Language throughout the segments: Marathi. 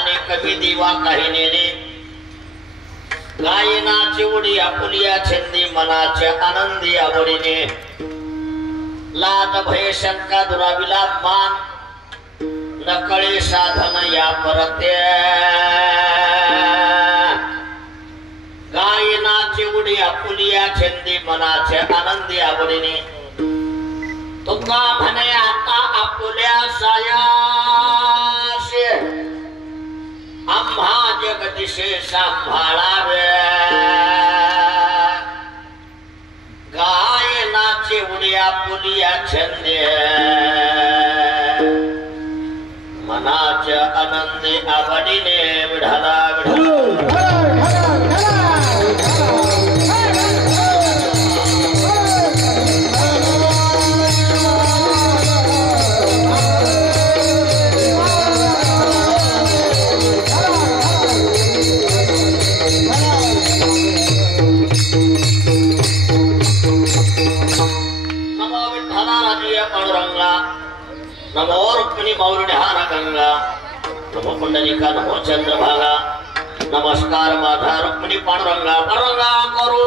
आणि कवी दिवा काही नेणे गायनाची उडी आपुलिया छंदी मनाच्या आनंदी आवडीने लाज भय शंका दुराविला मान नकळे साधन या परते गायनाची उडी आपुलिया छंदी मनाच्या आनंदी आवडीने तुका म्हणे आता आपुल्या सायाशे आम्हा जगदिशे सांभाळावे गायनाची उडी आपुलिया छंदी मनाच्या आनंदी आवडीने विढाला नमो रुक्मिणी मौलिहारा गंगा नमो पुंडलिका नमो चंद्रभागा नमस्कार माझा रुक्मिणी पांडुरंगा पांडुरंगा करू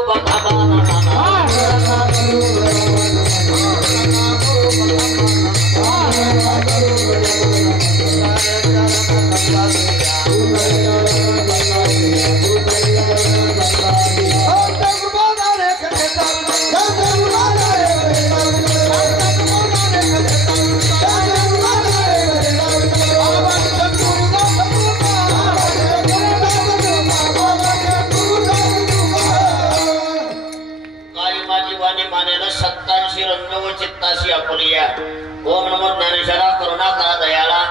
ओम नमो ज्ञानेश्वरा करुणा करा दयाळा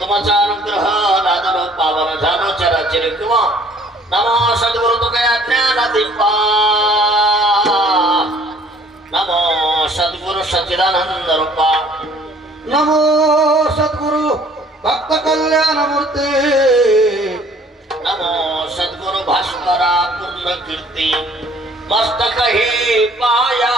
तुमचा अनुग्रह दादर पावन झालो चराचर किंवा नमो सद्गुरु तुकया ज्ञानदीपा नमो सद्गुरु सच्चिदानंद रूपा नमो सद्गुरु भक्त कल्याण मूर्ती नमो सद्गुरु भास्करा पूर्ण कीर्ती मस्तक ही पाया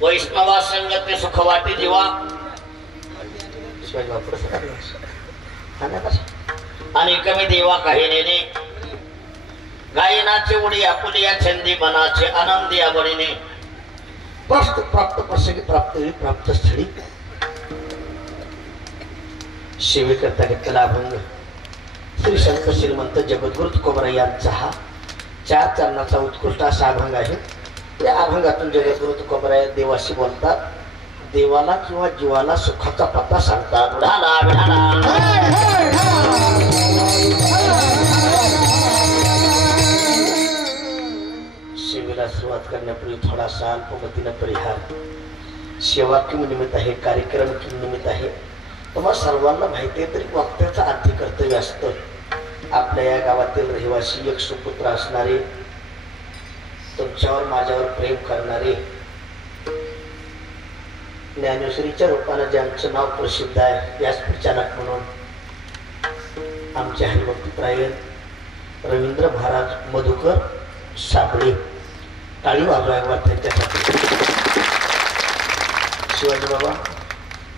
वैष्णवा संगत सुखवाटी जीवा आणि कमी देवा काही नेणे गायनाची उडी आपुलिया छंदी मनाचे आनंदी आवडीने प्राप्त प्रसंगी प्राप्त स्थळी सेवेकरता घेतलेला अभंग श्री संत श्रीमंत जगद्गुरु तुकोबरा यांचा हा 4 चरणाचा उत्कृष्ट असा अभंग आहे. या अभंगातून जगद्गुरु तुकोबरा देवाशी बोलतात, देवाला किंवा जीवाला सुखाचा पत्ता सांगतात. सेवेला सुरुवात करण्यापूर्वी थोडासा अल्पमतीने परिहार. सेवा किंवा निमित्त आहे, कार्यक्रम किंवा निमित्त आहे. तुम्हाला सर्वांना माहिती आहे तरी वक्त्याचं आधी कर्तव्य असतं. आपल्या या गावातील रहिवासी एक सुपुत्र असणारे, तुमच्यावर माझ्यावर प्रेम करणारे, ज्ञानेश्वरीच्या रूपानं ज्यांचं नाव प्रसिद्ध आहे, व्यास प्रचारक म्हणून आमचे हरिभक्तीप्राय रवींद्र महाराज मधुकर साबळे, टाळी वाजवायवर त्यांच्यासाठी. शिवाजी बाबा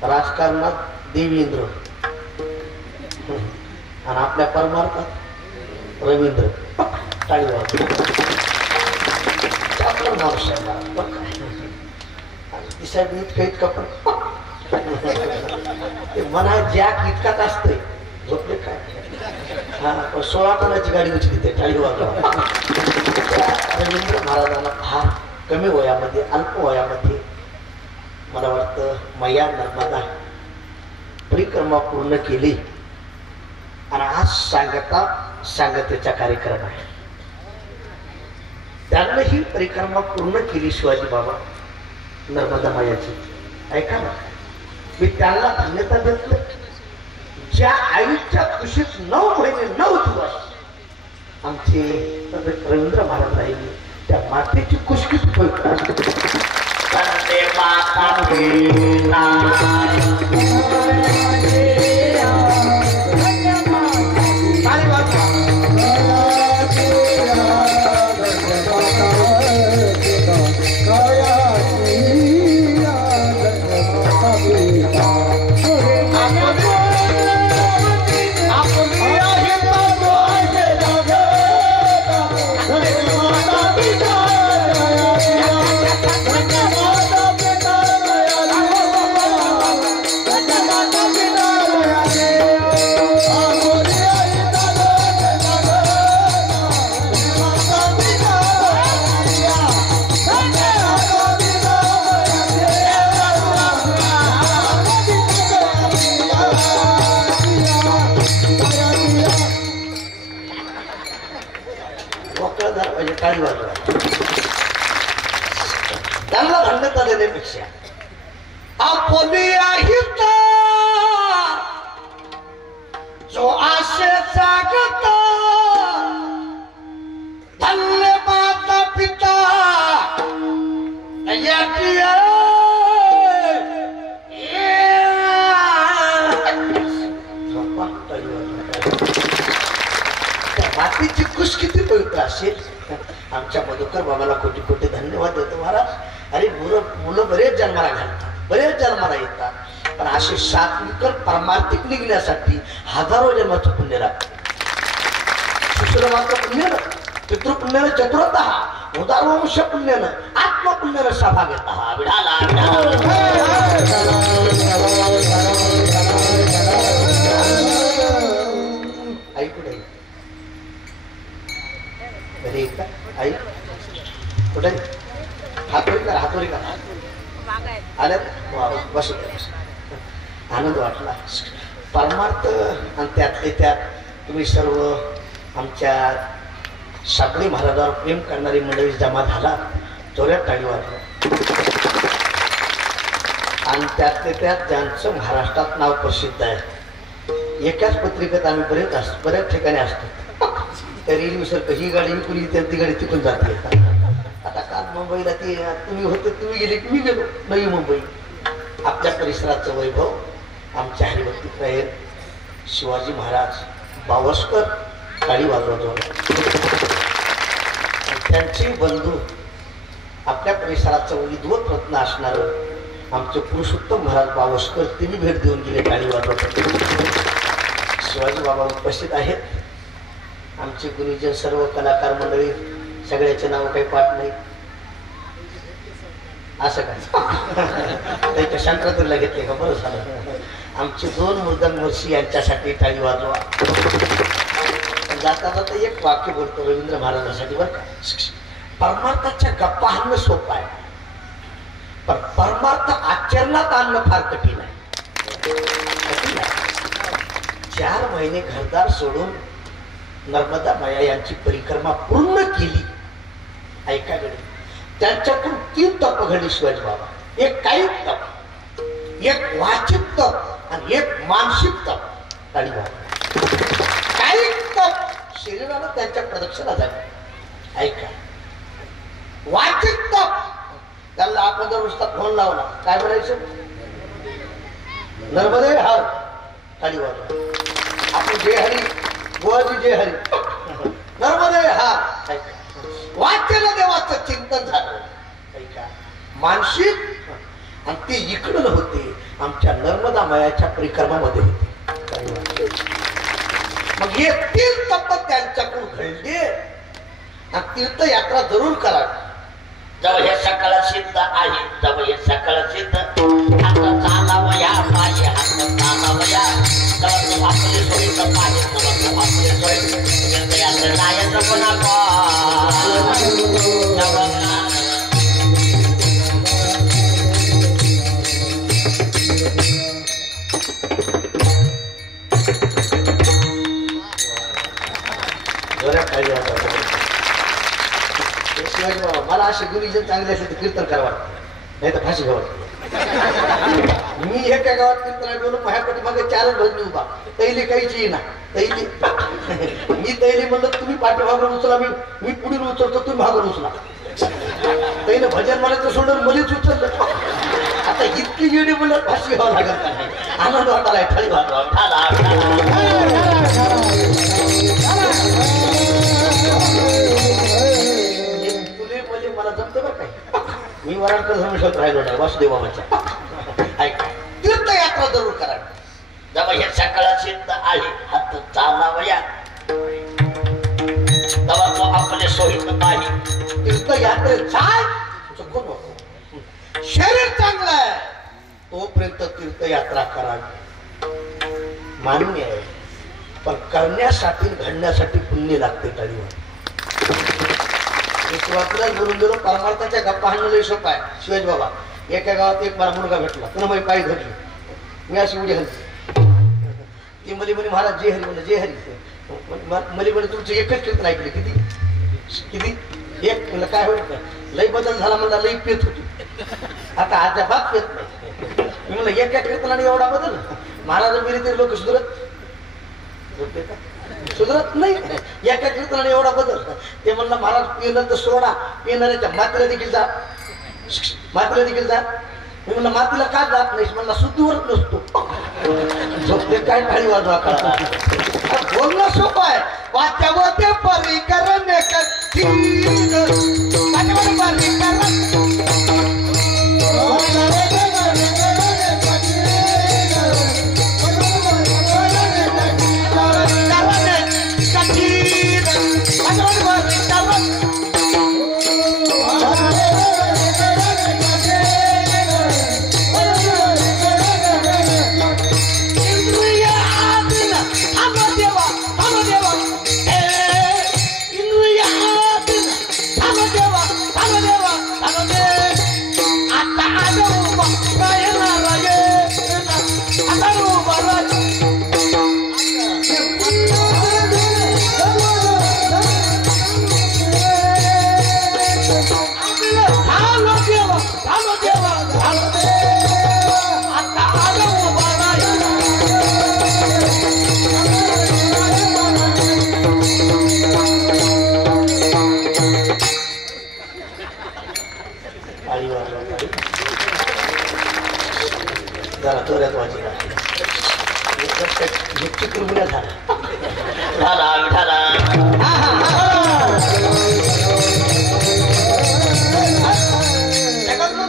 राजकारणात देवेंद्र आणि आपल्या परमार्थात रवींद्र, टाळी वाजवा. आपलं नाव सांगा दिसायला इतकं पण ते मना ज्या इतकाच असतंय. झोपले काय हा 16 टनाची गाडी उचली ते टाळी वाजवा. रवींद्र महाराजांना फार कमी वयामध्ये अल्प वयामध्ये मला वाटतं मैया नर्मदा परिक्रमा पूर्ण केली आणि आज सांगतेचा कार्यक्रम आहे. त्यांना ही परिक्रमा पूर्ण केली शिवाजी बाबा नर्मदा मायाची. ऐका ना, मी त्यांना धन्यता देतो. ज्या आईच्या कुशीत 9 महिने 9 दिवस आमचे रवींद्र महाराज राहिले, त्या मातेची कुशीत वंदे त्यांना धन्यता देण्यापेक्षा आपली आहित जो आशे जागत धन्य माता पिता मातीची कुश किती पवित्र असेल. आमच्या मधुकर बाबाला कोटी कोटी धन्यवाद देतो महाराज. अरे मुलं बरेच जन्माला घालतात, बरेच जन्माला येतात, पण असे सात्विक परमार्थिक निघण्यासाठी हजारो जन्माचं पुण्य लागतं. सुश्रमाचं पुण्यानं, पितृपुण्यानं चतुरतः, उदारवंश पुण्यानं, आत्मपुण्यानं सभा घेता. विढाला आई कुठे घरी का आई कुठे? हातोरी का आल्यात. बस आनंद वाटला. परमार्थ आणि त्यातले त्यात तुम्ही सर्व आमच्या साबळे महाराजावर प्रेम करणारी मंडळी जमा झाला. जोऱ्यात टाळी वाजवा. आणि त्यातले त्यात ज्यांचं महाराष्ट्रात नाव प्रसिद्ध आहे. एकाच पत्रिकेत आम्ही बऱ्याच ठिकाणी असतो. रेल्वेसारखं ही गाडी विकून येते, ती गाडी तिकून जाते. आता काल मुंबईला ती तुम्ही होते, तुम्ही गेले की मी गेलो. नवी मुंबई आपल्या परिसराचं वैभव आमच्या हरिभक्ती प्रयत्न शिवाजी महाराज बावस्कर काळी वाजवतो. त्यांचे बंधू आपल्या परिसराचं विद्वत रत्न असणार आमचे पुरुषोत्तम महाराज बावस्कर तिने भेट देऊन गेले काळी वाजवतो. शिवाजी बाबा उपस्थित आहेत. आमचे गुरुजन सर्व कलाकार मंडळी सगळ्याचे नाव काही पाठ नाही असं काय त्याच्या शांततेला घेतले का? बरं झालं. आमचे 2 मृदंग वर्षी यांच्यासाठी टाळी वाजवा. जाता जाता एक वाक्य बोलतो रवींद्र महाराजांसाठी बरं का. परमार्थाच्या गप्पा आणणं सोपं आहे, पण परमार्थ आचरणात आणणं फार कठीण आहे. 4 महिने घरदार सोडून नर्मदा माया यांची परिक्रमा पूर्ण केली. ऐका गडी, त्यांच्यातून 3 तप घडली शिवाजी बाबा. एक कायिक तप, एक वाचिक तप आणि एक मानसिक तप. काळी बाबा कायिक तप शरीरानं त्यांच्या प्रदक्षिणा झाली. ऐका, वाचिक तप त्यांना आपण जर नुसता फोन लावला काय म्हणायचं? नर्मदे हर. काळी बाबा आपण जे हरी गोवाजी जे हरी नर्मदे हा. वाचन देवाचं चिंतन झालं. ऐका, मानसिक आणि ते इकडून होते आमच्या नर्मदा मायाच्या परिक्रमामध्ये होते. मग हे 3 तप त्यांच्याकडून घडले. तीर्थयात्रा जरूर करा. जव हे सकळ सिद्ध आहे, जव हे सकळ सिद्ध हात चालावया पाहिजे, हात चालावया आपले सोयीचं पाहिजे, आपले मला असे गुरुजन चांगले असले तर कीर्तन करावं नाही तर फाशी घ्यावं. मी एका गावात कीर्तन गेलो माझ्याकडे मग 4 भजनी उभा तैली काहीची ना तैली मी तैली म्हणलं तुम्ही पाठीमागून उचला मी पुढील उचलतो तुम्ही मागून उचला. तैनं भजन म्हणायचं सोडून मलाच उचललं. आता इतकी येडी म्हणलं फाशी घ्यावं लागत नाही. आनंद वाटायला थाळी तुले म्हणजे मला जमतं बरं काय. मी वराडकर धर्मेश्वर राहिलो नाही वासुदेव बाबाच्या. ऐका तीर्थयात्रा जरूर करा. जेव्हा हे सकाळची आहे हात चालावया तेव्हा तो आपले सोहित नाही. तीर्थयात्रेत जाय चुकून नको. शरीर चांगलं आहे तोपर्यंत तीर्थयात्रा करावी मान्य आहे. पण करण्यासाठी घडण्यासाठी पुण्य लागते. टाळीवर सुरुवातीला बोलून गेलो परमार्थाच्या गप्पा हाणलं सोपा आहे. शिवाजी बाबा एका गावात एक मला मुलगा भेटला पुन्हा माझी पाय धरली. मी अशी उडी हल्ली ती मली म्हणे महाराज जे हरी म्हणलं जे हरी मली म्हणे तुमचं एकच कीर्तन ऐकले किती किती एक म्हणलं काय होत नाही लई बदल झाला म्हणला लई पेत होती आता आजच्या बाप पेत नाही. मी म्हणलं एका कीर्तनाने एवढा बदल महाराज मिरी तरी लोक सुधरत नाही. एका कीर्तनाने एवढा बदल ते म्हणलं महाराज पिणं तर सोडा पिणाऱ्याच्या मातीला देखील जा मातीला देखील जा. मी म्हणलं मातीला का जात नाही म्हणला शुद्धीवरच नसतो. झोपले काय टाळी वाजवा कळा बोलणं सोपं आहे. वाच्यावते परिकरण जरा जोरात वाजला चित्रमुळ्या झाला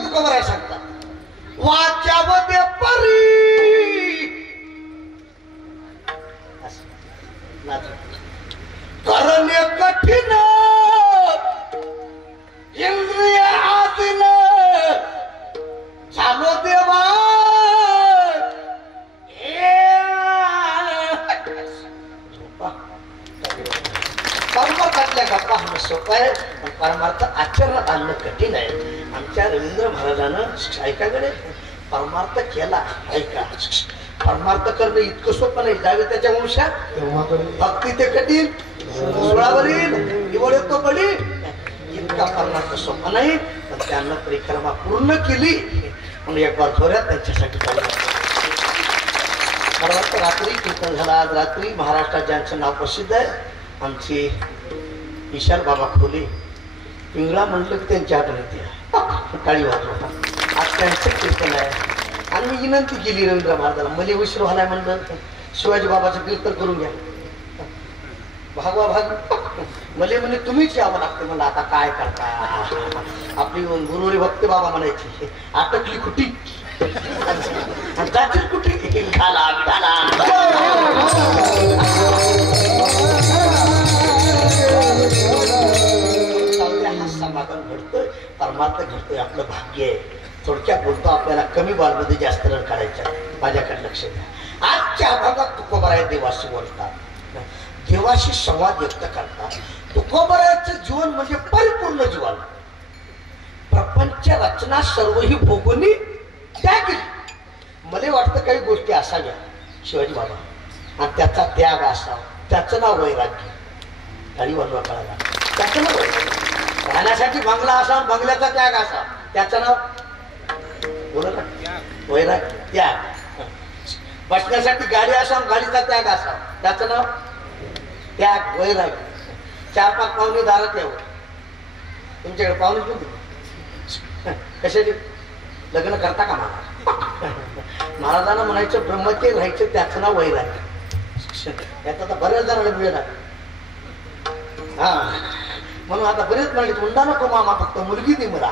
तुका आहे सांगता वाच्यामध्ये परी करणे कठीण इंद्रिय आदिन झालो देवा परमार्थातल्या गप्पा हा सोपा आहे पण परमार्थ आचरणात आणणं कठीण आहे. आमच्या रवींद्र महाराजानं ऐकाकडे परमार्थ केला. ऐका परमार्थ करणं इतकं सोपं नाही. जावे त्याच्या वंशात भक्ती ते कठीण सोळावरील निवड येतो बळी इतका परमार्थ सोपा नाही. पण त्यांना परिक्रमा पूर्ण केली म्हणून एक बार थोड्यात त्यांच्यासाठी परमार्थ रात्री कीर्तन झाला. आज रात्री महाराष्ट्रात ज्यांचं नाव प्रसिद्ध आहे आमची विशाल बाबा खोले पिंगळा म्हटलं की त्यांची आठवण येते टाळी वाजवा. आज त्यांचं कीर्तन आहे आणि मी विनंती केली रवींद्र महाराजाला मला उशीर व्हायला म्हणलं शिवाजी बाबाचं कीर्तन करून घ्या. भागवा भाग मले म्हणे तुम्हीच यावं लागतं. म्हणलं आता काय करता आपली गुरुरी भक्त बाबा म्हणायची अटकली कुठी जातील कुठे हा समागम घडतोय परमार्थ घडतोय आपलं भाग्य आहे. थोडक्यात बोलतो आपल्याला कमी बॉलमध्ये जास्त रन काढायचं माझ्याकडे लक्ष द्या. आजच्या भागात तुकोबाराय देवाशी बोलतात देवाशी संवाद व्यक्त करतात. तुकोबरायाचं जीवन म्हणजे परिपूर्ण जीवन. प्रपंच रचना सर्व ही भोगूनी त्याग केली. मला वाटतं काही गोष्टी असाव्या शिवाजी बाबा आणि त्याचा त्याग असावा. त्याचं नाव वैराग्य. गाडी बनवा कळाला. त्याचं नाव वैराग्य. राहण्यासाठी बंगला असावा, बंगल्याचा त्याग असावा. त्याचं नाव वैराग्य त्याग. बसण्यासाठी गाडी असावा, गाडीचा त्याग असावा. त्याचं नाव त्याग वैराग्य. 4-5 पाहुणे दारात यावं. तुमच्याकडे पाहुणे कोणते कशाचे लग्न करता का महाराज? महाराजांना म्हणायचं ब्रह्मचर्य राहायचं, त्याचं नाव वैराग्य. त्याचा आता बऱ्याच जणांना मिळेल. हा म्हणून आता बरेच म्हणाले मुंडा नको मामा, फक्त मुलगी दे मला.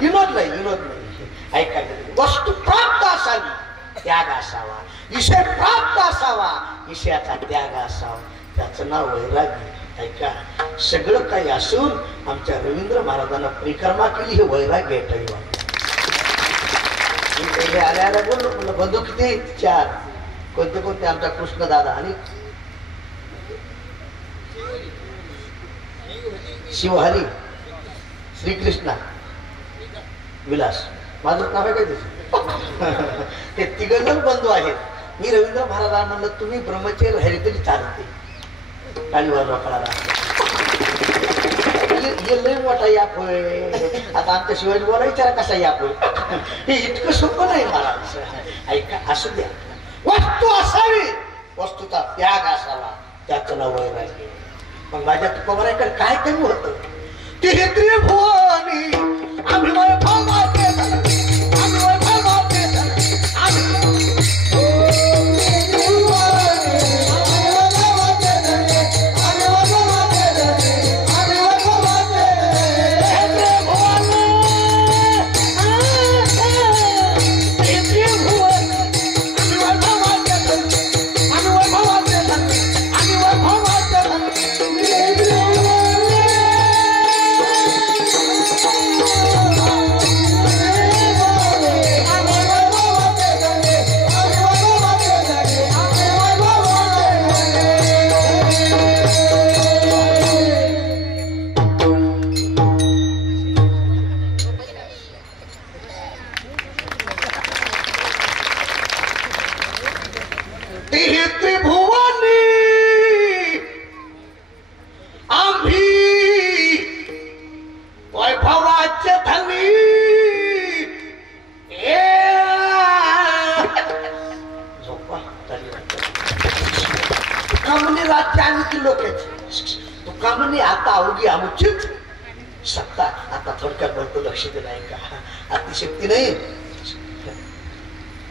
विनोद नाही, विनोद नाही. ऐका, वस्तू प्राप्त असावी, त्याग असावा. विषय प्राप्त असावा, विषयाचा त्याग असावा. त्याचं नाव वैराग्य. ऐका, सगळं काही असून आमच्या रवींद्र महाराजांना परिक्रमा केली, हे वैराग्य आहे. मी पहिले आल्या बोललो, म्हणलं बंधू किती? 4. कोणते कोणते? आमचा कृष्णदादा आणि शिवहरी, श्रीकृष्णा, विलास. माझं नाव आहे काय त्याचं? ते 3 जण बंधू आहेत. मी रवींद्र महाराजांना म्हणलं तुम्ही ब्रह्मचर्य राहिले तरी चालते. टाळी वाजवा कळाला. हे लय मोठा याप होय. आता आमच्या शिवाजी बोला विचारा कसा याप होय. हे इतकं सोपं नाही महाराज. ऐका, असू द्या. वस्तू असावी, वस्तूचा त्याग असावा. त्याचं नाव वैराग्य. मग माझ्या तुकोबरायाकडे काय कमी होतं? तिहेत्री भुवनी आम्ही वैभवाचे धन, आम्ही वैभवाचे धन, आम्ही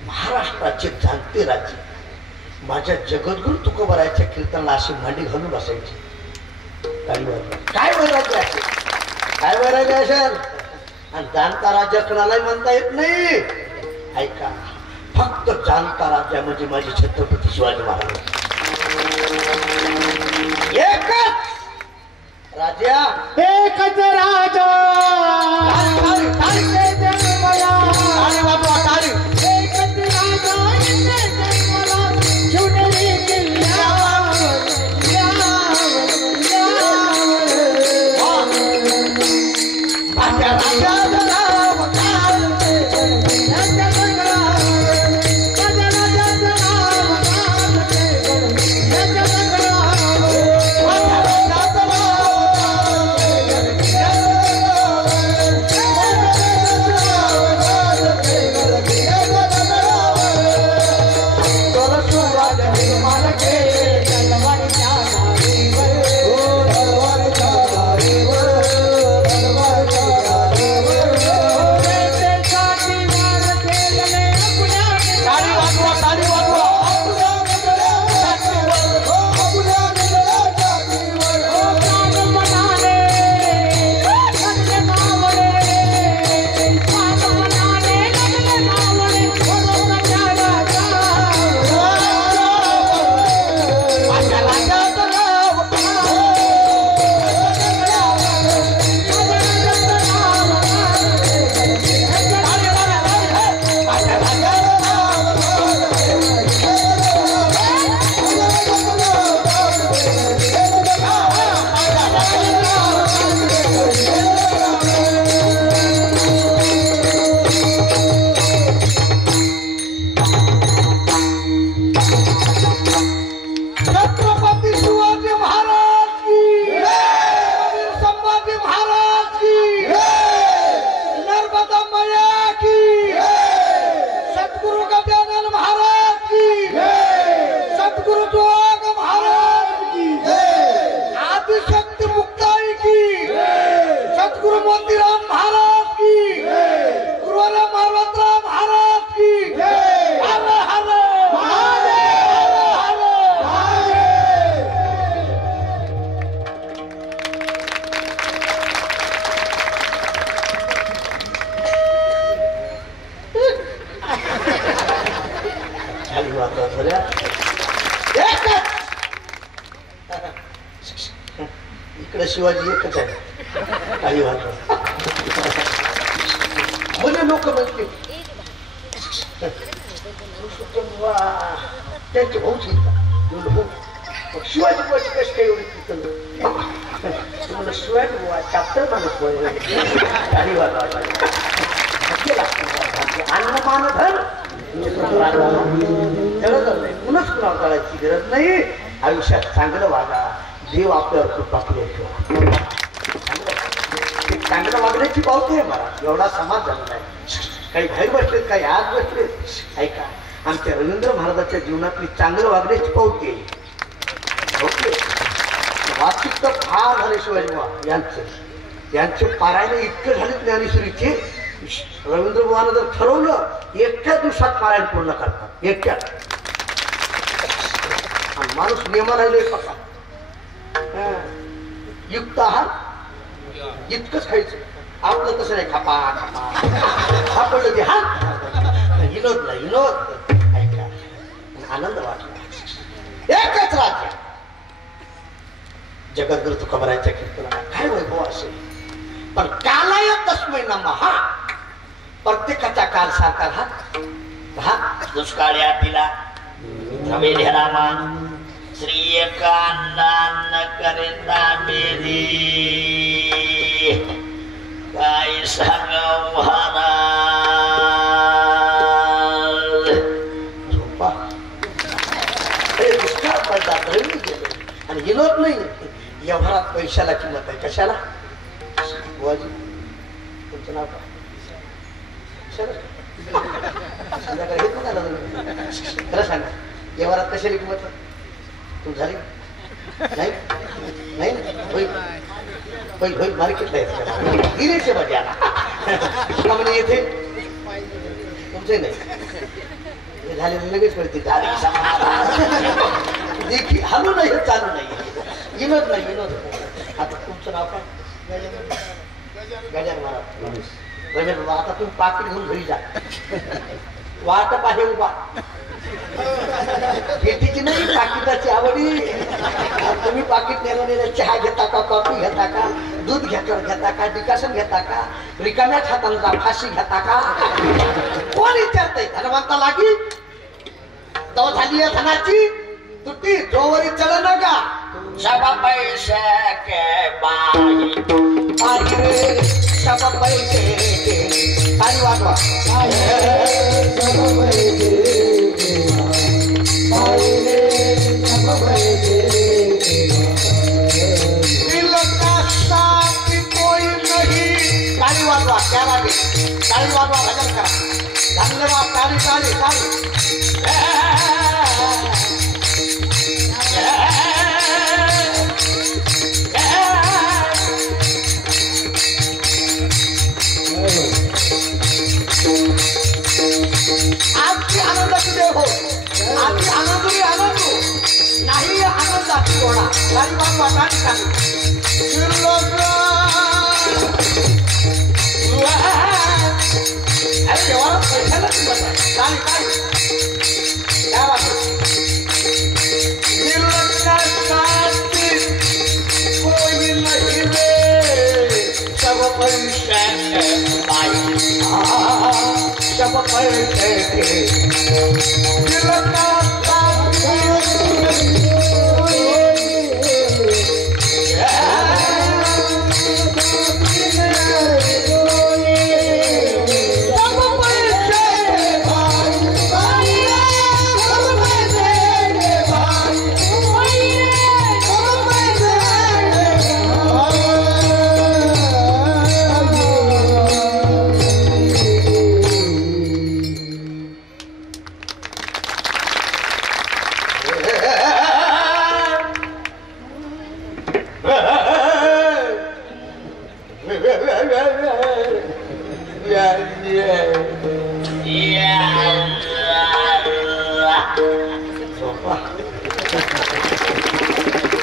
महाराष्ट्राचे जाणते राज्य माझ्या जगद्गुरु तुकोबरायाच्या कीर्तनाला अशी मांडी घालून बसायची. काय वैराग्य असेल, काय वैराग्य असेल. आणि जाणता राजा कोणालाही म्हणता येत नाही. ऐका, फक्त जाणता राजा म्हणजे माझे छत्रपती शिवाजी महाराज. एकच राजा, एकच राजा. इकडे शिवाजी एकच आहे काही वाजवा म्हणजे लोक म्हणते त्यांचे भाऊची शिवाजी बुवाची कशी काही एवढी कीर्तन शिवाजी बुवा चॅप्टर माणूस काही वाजवा अन्न मान धन पुनच कुणावर करायची गरज नाही आयुष्यात चांगलं वागा देव आपल्यावर कृपा केली चांगलं वागण्याची पावती आहे मला एवढा समाज झालेला आहे काही बाहेर बसलेत काही आज बसलेत ऐका आमच्या रवींद्र महाराजांच्या जीवनातली चांगलं वागण्याची पावती आहे ओके वाचिक तर फार झाले शिवाजी बाबा यांचे पारायण इतकं झाले ज्ञानेश्वरीचे रवींद्र बुवानं जर ठरवलं एकट्या दिवसात पारायण पूर्ण करतात एकट्या माणूस नियमाला कसा युक्त आहार इतकंच खायचं आपलं तसं नाही खापा खापा सापडलं ते हा विनोद नाही विनोद ऐका आनंद वाटला एकच राज्य जगद्गुरु तुकोबरायांच्या कीर्तनाला काय वैभव असेल पण कालाय तस्मै नमः प्रत्येकाचा काल सारखा राहत दुष्काळी आटीला रमेल रामा श्री एकांदान करिता मेरी काय सांगाव झोपा दुष्काळ पडतात रवी गेले आणि विनोद नाही व्यवहारात पैशाला किंमत आहे कशाला बुवाजी तुमचं नाव काय संध्याकाळी घेत नाही खरं सांगा व्यवहारात कशाला किंमत तू झाली नाही नाही होईल होईल होईल मार्केटला येत गिरीचे बजाला म्हणे येथे तुमचे नाही झाले लगेच कळते देखी हलू नाही चालू नाही विनोद नाही विनोद आता तुमचं नाव काय गजान महाराज रमेश बाबा आता तुम्ही पाकिट घेऊन घरी जा वाटप आहे उभा भेटीची नाही पाकिटाची आवडी तुम्ही पाकिट नेलं चहा घेता का कॉफी घेता का दूध घेता का डिकाशन घेता का रिकाम्या हातांचा फाशी घेता का कोण विचारतंय धनवंता लागी तो झाली आहे धनाची तुटी जोवरी चल ना का सब पैसे के बाई रे सब पैसे के ताली वाजवा सब पैसे दिल का साथ कोई नहीं ताली वाजवा क्या बात है ताली वाजवा भजन करा धन्यवाद ताली ताली ताली आजची आनंदाची देव हो आजची आनंदही आनंद नाही आनंदाची गोडा ताली वाजवा ताली ताली अरे देवाला पैशाला किंमत आहे ताली ताली क्या बात है कोई नहीं रे सब पैसे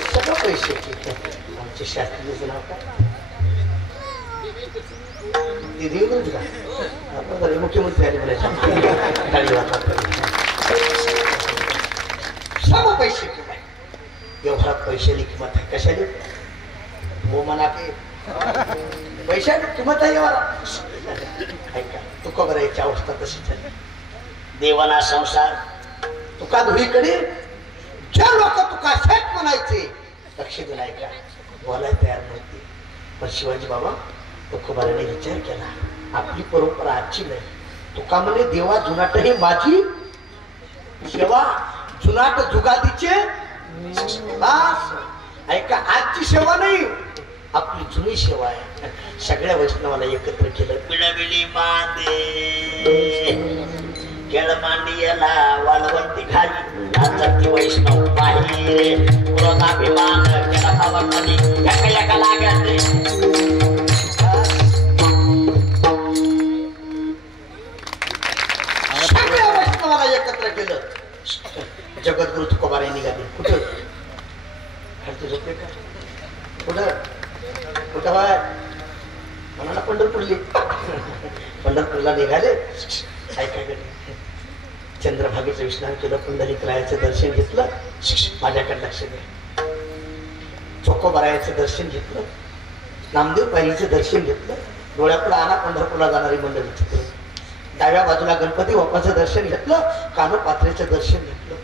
सब पैसे दिल का मुख्यमंत्री आले म्हणायचे सब पैसे किंमत व्यवहारात पैशाची किंमत आहे कशाने हो म्हणा की पैशाची किंमत आहे मला. ऐका तुका बरं याची अवस्था तशी झाली. देवाना संसार तुका धुळीकडे ज्या लोक तुका शेठ म्हणायचे लक्ष दिला. ऐका बोलायला तयार नव्हती. पण शिवाजी बाबा तुकोबाराने विचार केला आपली परंपरा आजची नाही. तुका म्हणे देवा जुनाट हे माझी सेवा जुनाट जुगादीचे बास. ऐका आजची सेवा नाही आपली जुनी सेवा आहे. सगळ्या वैष्णवाला एकत्र केलं. पिळविली माते केळ मांडियाला वालवंती खाली नाचती वैष्णव बाहेर पुरोधाभिमान केला भावांमध्ये एका लागते. सगळ्या वैष्णवाला एकत्र केलं. जगद्गुरु तुकोबाराय निघाले. कुठं खालती झोपले का कुठं कुठं बाय म्हणाला पंढरपूरली. पंढरपूरला निघाले. ऐकाय चंद्रभागेचं विस्नान केलं. पुंडलिकरायाचं दर्शन घेतलं. माझ्याकडे लक्ष द्या. तुकोबारायाचं दर्शन घेतलं. नामदेव पायरीचं दर्शन घेतलं. डोळ्यापुढे आला पंढरपूरला जाणारी मंडळी चित्र. डाव्या बाजूला गणपती बाप्पाचं दर्शन घेतलं. कानोपात्रेचं दर्शन घेतलं.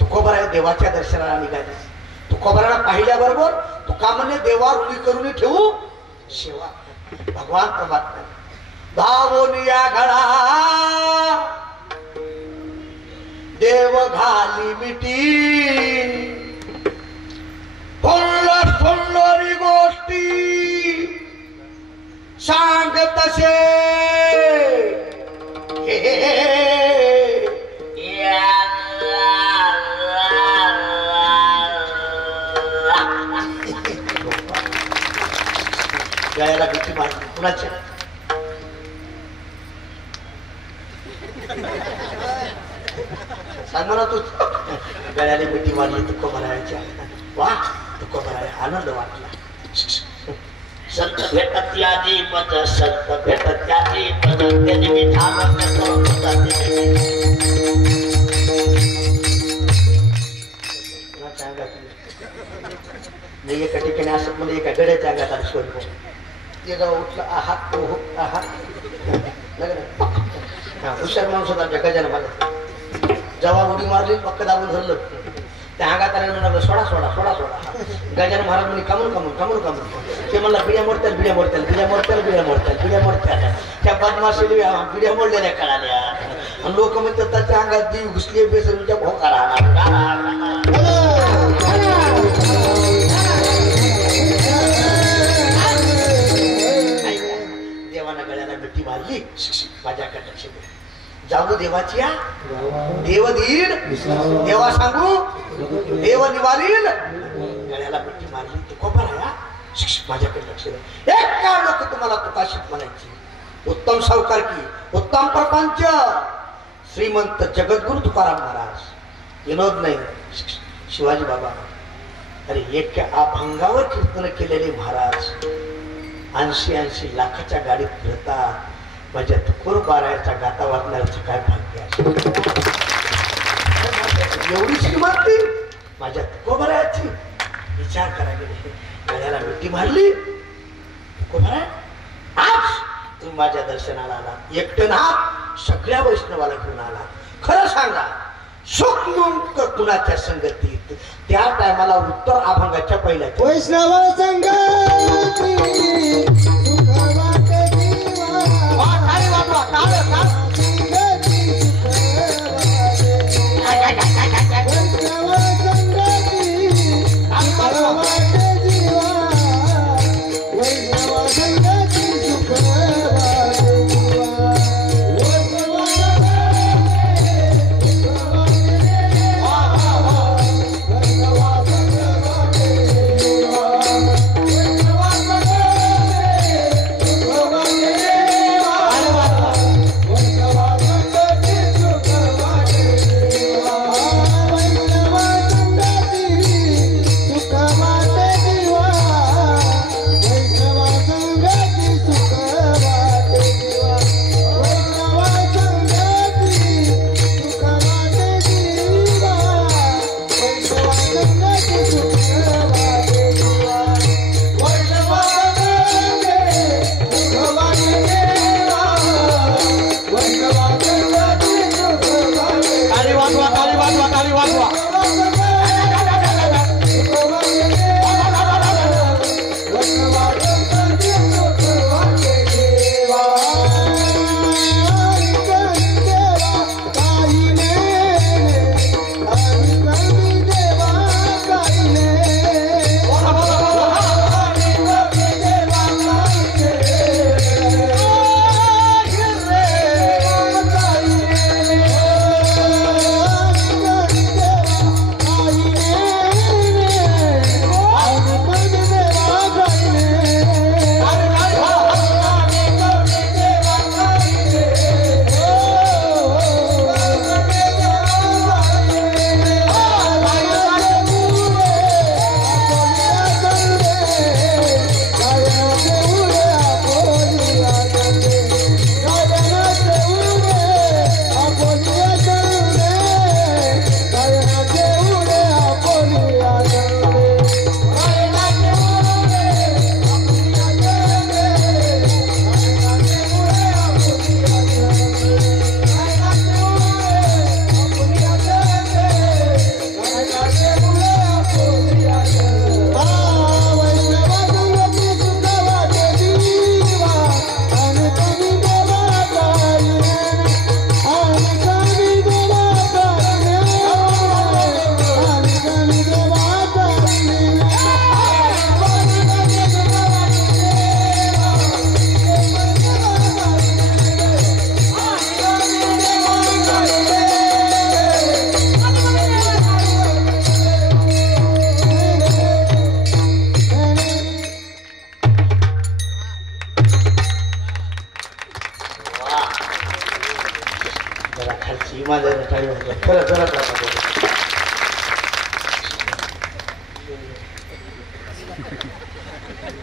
तुकोबाराय देवाच्या दर्शनाला निघाले. तुकोबाराला पाहिल्याबरोबर तुका म्हणे देवा ऋणी करून ठेवू सेवा. भगवान परमात्मा भावनिया गळा देव घाली मिटी फुल्लोरी गोष्टी सांग तसे गळ्याला भीती मारली. कुणाच्या सांग ना तू. गळ्याला भीती मारली तुकोबारायाच्या. वा तुकोबाराय आनंद वाटला. संत भेटत यादी पद संत भेटत यादी पद त्यांनी मी मी एका ठिकाणी असं म्हणजे एका गड्याच्या अंगात आलं शोध. एका उठला आहात हो आहात हुशार माणूस होता आमच्या गजान मला. जेव्हा उडी मारली पक्क दाबून धरलं. त्या अंगात आल्यानं म्हणाल सोडा सोडा सोडा सोडा. गजानन महाराज म्हणे कामून कामून कामून कामून. ते म्हणलं बिड्या मोडत्याल बिड्या मोडत्याल बिड्या मोडत्याल बिड्या मोडत्याल बिड्या मोडत्याल. त्या बदमाशी बिड्या मोडलेल्या कळाल्या. आणि लोक म्हणतात त्याच्या अंगात देव घुसली बेसरूच्या भोकारा. देवाना गळ्याला मिठी मारली. माझ्याकडे लक्ष दे. जाऊ देवाची देव देईल देवा सांगू देव निवारील. गळ्याला मिठी मारली. तुकोबाराया माझ्याकडे लक्ष द्या. एक का लोक तुम्हाला तुकाशीत म्हणायची. उत्तम सावकारकी उत्तम प्रपंच श्रीमंत जगद्गुरु तुकाराम महाराज विनोद नाही. शिवाजी बाबा अरे एक अभंगावर कीर्तन केलेले महाराज 80-80 लाखाच्या गाडीत फिरतात. माझ्या तुकोबारायाचा गाता वाचण्याचं काय भाग्य आहे. एवढी श्रीमंती माझ्या तुकोबारायाची. विचार करा गेले. गळ्याला मिठी मारली. तुकोबाराय आज तुम्ही माझ्या दर्शनाला आला. एकटे ना सगळ्या वैष्णवाला घेऊन आला. खरं सांगा सुख मुक्त कुणाच्या संगतीत. त्या टायमाला उत्तर अभंगाच्या पहिल्या वैष्णव संगती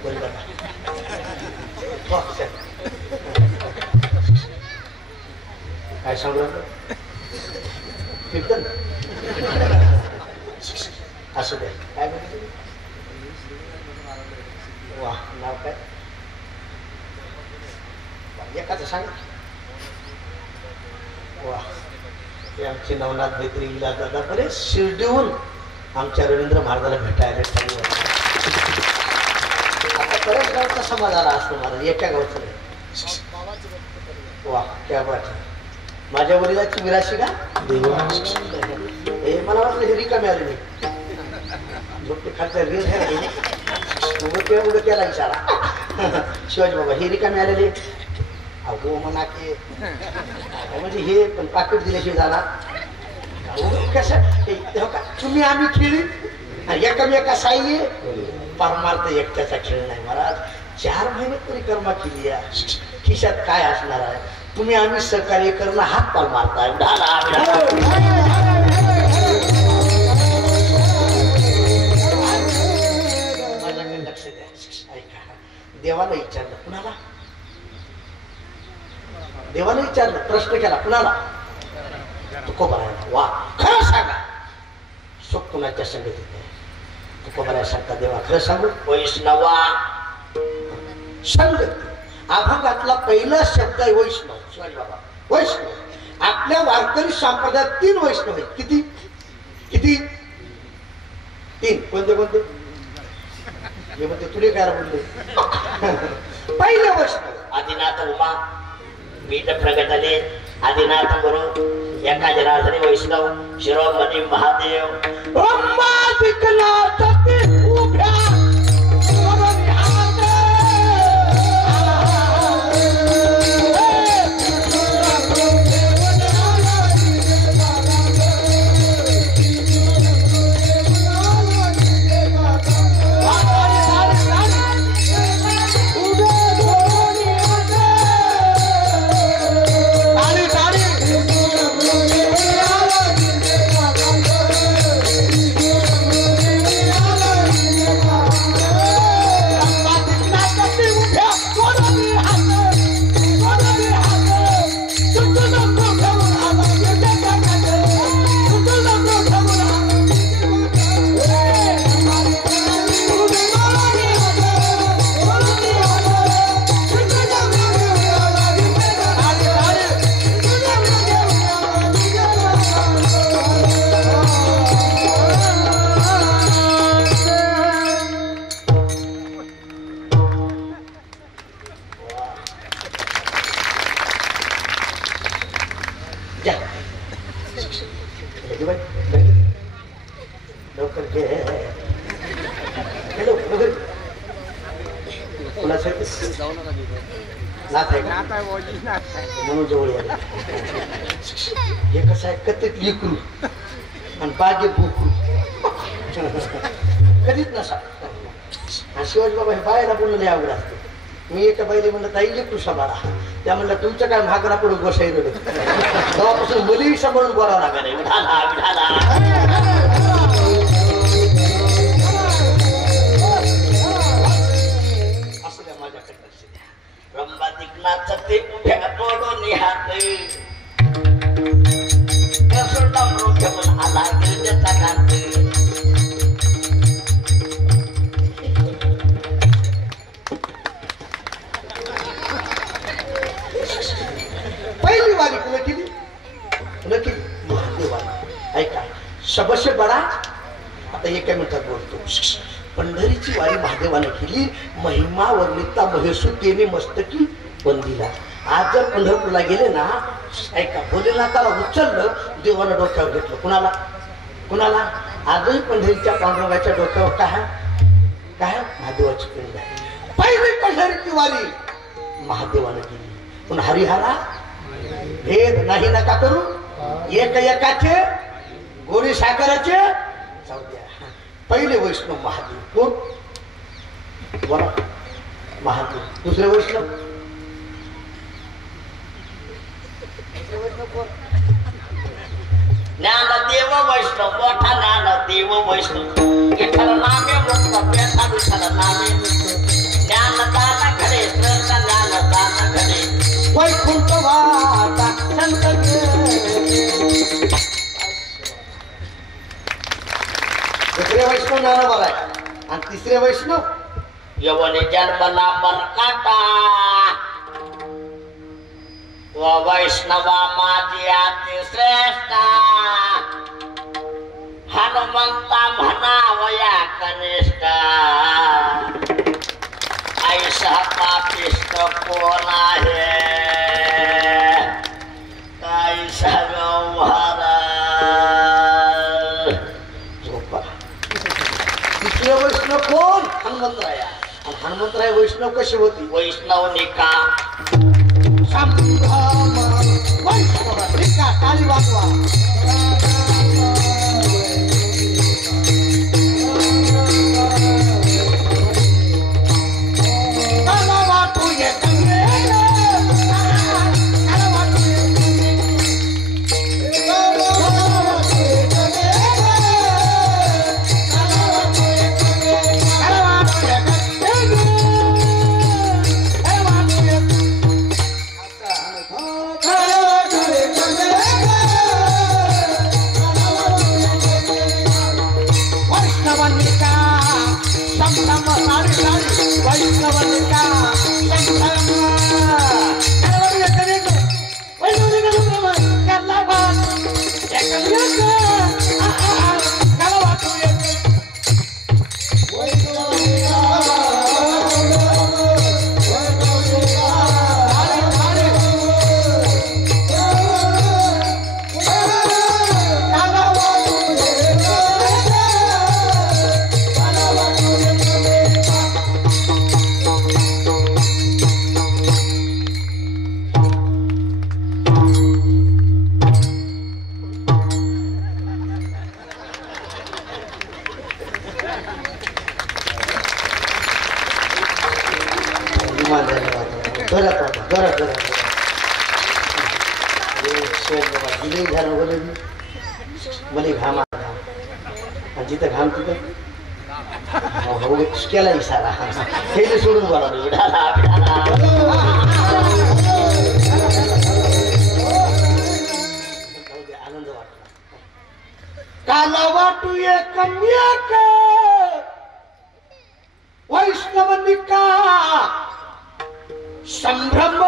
बोल बघा. हो, चल. काय सांगू लागलो कीर्तन असू द्या. काय म्हणते वा नाव काय एकाच सांग वा. ते आमचे नवनाथ बेत्री इला दादा बरेच शिर्डीहून आमच्या रवींद्र महाराजाला भेटायला चालू होते. आता बऱ्याच गावचा समाज आला असतो महाराज, एका गावचं नाही. वा क्या बात आहे. माझ्या वडिलांची विराशी का हे मला वाटलं हे रिकामी आली नाही. झोपते खालच्या रील आहे उडं केला इशारा. शिवाजी बाबा हे रिकामी आलेले अहो म्हणा की म्हणजे हे पण पाकिट दिल्याशिवाय जाणार कसं तुम्ही आम्ही खेळी एकामेका साई परमार्थ एकट्याचा खेळ नाही महाराज. 4 महिने परिक्रमा केली आहे. खिशात काय असणार आहे. तुम्ही आम्ही सहकार्य करणं हात पाल मारताय. माझ्याकडे लक्ष द्या. ऐका देवाला विचारलं कुणाला देवाला विचारलं प्रश्न केला कुणाला तुकोबारायला. वा खरं सांगा सुख कुणाच्या संगतीत आहे. तुकोबाराय सांगता देवा खरं सांगू वैष्णवा संगती. अभंगातला पहिला शब्द आहे वैष्णव. शिवाजी बाबा वैष्णव. आपल्या वारकरी संप्रदायात 3 वैष्णव आहेत. किती किती 3 कोणते कोणते हे म्हणते तुले काय बोलले. पहिले वैष्णव आदिनाथ उमा मीठ प्रगटले आदिनाथ गुरु एका जनार्दनी वैष्णव शिरोमणी महादेव उभ्या म्हणून जवळ हे कसं आहे कथेत लिकरू आणि बागेत बुकरू कधीच नसा. आणि शिवाजी बाबा हे बायला बोलणं लय आवड असते. मी एका बाईले म्हणलं ताई लेकरू सांभाळा. त्या म्हणलं तुमचं काय महागडा पडून बसायला तेव्हापासून मुली सांभाळून बोलावं लागणार. असं द्या माझ्याकडे लक्ष द्या. रंबा दिग्नाचं ते उभ्या तोडून हाते आला गिरण्याचा कांते. पहिली वारी कुणा केली नक्की महादेवाला. ऐका सबसे बडा आता एका मिनिटात बोलतो. पंढरीची वारी महादेवाने केली. महिमा वर्णिता महेशुतेने मस्तकी बंदीला. आज जर पंढरपूरला गेले ना ऐका भोलेनाथाला उचललं देवानं डोक्यावर घेतलं. कुणाला कुणाला आजही पंढरीच्या पांडुरंगाच्या डोक्यावर काय काय महादेवाची पिंड आहे. पहिली पंढरीची वारी महादेवाने केली. पण हरिहरा भेद नाही नका करू. एक एकाचे गोरी साखराचे जाऊ द्या. पहिले वैष्णव महादेव कोण बोला महादेव. दुसरे वैष्णव ज्ञानदेव वैष्णव मोठा ज्ञानदेव वैष्णव विठ्ठल नामे मुक्त पेठा विठ्ठल नामे ज्ञानदान घडे श्रेष्ठ ज्ञानदान घडे वैकुंठ वाटा संत दुसरे वैष्णव ज्ञानोबा आहे आणि तिसरे वैष्णव यवने जन्मला मरकाटा व वैष्णवा माझी अति श्रेष्ठ हनुमंता म्हणावया कनिष्ठ ऐसा पापिष्ट कोण आहे कैसा व्यवहार तिसरे वैष्णव कोण हनुमंतराय आणि हनुमंतराय वैष्णव कशी होती वैष्णव निका वैष्णव निका टाळी वाजवा जिथं घाम तिथं केला इशारा हे सोडून बोला आनंद वाटला काला वाटू एक वैष्णव निका संभ्रम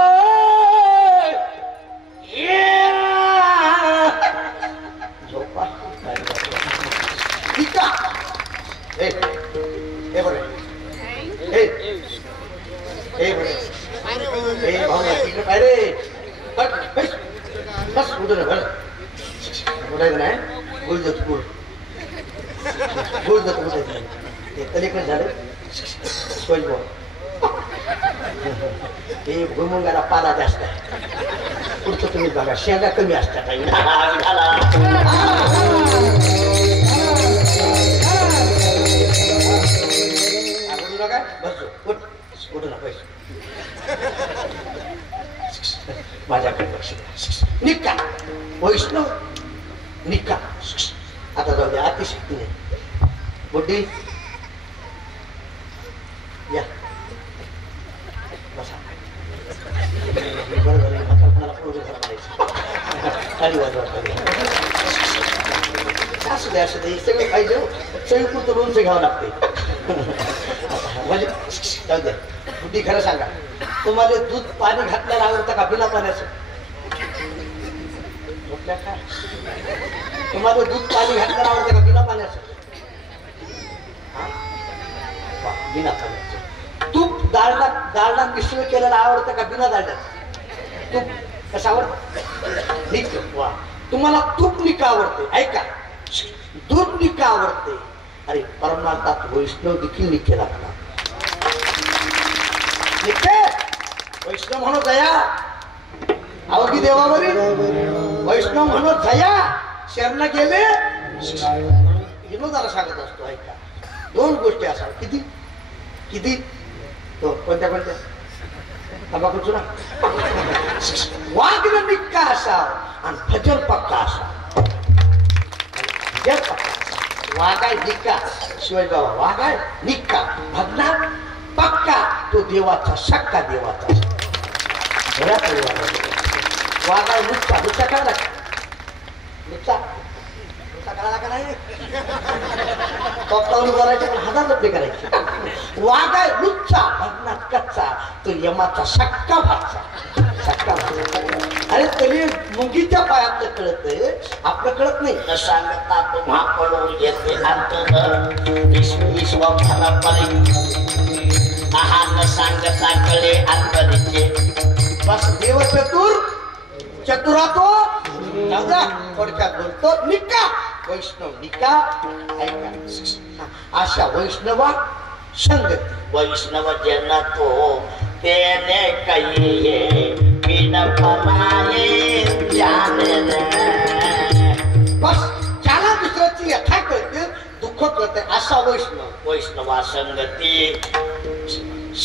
भुईमुंगाला पाला जास्त आहे पुढचं तुम्ही बघा शेंगा कमी असतात माझ्याकडे लक्ष निका वैष्णव निका आता जाऊ द्या अतिशक्ती नाही बुड्डी या बसा बरोबर असू दे असू दे सगळे पाहिजे सगळी पुरतं लोणचं घ्यावं लागते म्हणजे जाऊ द्या बुड्डी खरं सांगा तुम्हाला दूध पाणी घातल्याला आवडतं का बिना पाण्याचं तुम्हाला दूध पाणी घातल्याला आवडतं का बिना पाण्याचं बिना पाण्याचं तूप डालडा मिश्र केलेलं आवडतं का बिना डालड्याचं तूप कसं आवडतं ठीक वा तुम्हाला तूप निका आवडते ऐका दूध निका आवडते अरे परमार्थात वैष्णव देखील निके लागतात वैष्णव म्हणून दया अवघी देवावरी वैष्णव म्हणून दया शरण गेले विनोदाला सांगत असतो ऐका दोन गोष्टी असा किती किती तो कोणत्या कोणत्या तंबाखूच ना वाघ निक्का असा आणि भजन पक्का असा जग पक्का वाघाय निक्का शिवाय बाबा वाघाय निक्का भगना पक्का तो देवाचा सक्का देवाचा बऱ्या परिवाराला वाघाय नुसता नुसता कळला नुसता कळाला का नाही पप्पावरून बोलायचे पण 1000 रुपये करायचे वाघाय नुसता भगनात कच्चा तो यमाचा सक्का भाचा सक्का भाचा अरे तरी मुंगीच्या पायातलं कळतंय आपलं कळत नाही न सांगता तुम्हा पडून येते अंत विश्वभाला परी आहा न सांगता कळे अंतरीचे बस देव चतुरा तो जाऊया थोडक्यात बोलतो निक्का वैष्णव निक्का ऐका अशा वैष्णवा संगती वैष्णव जन तो तेने कहिए बिन पराये जाने बस ज्याला दुसऱ्याची यथा कळते दुःख कळते असा वैष्णवा संगती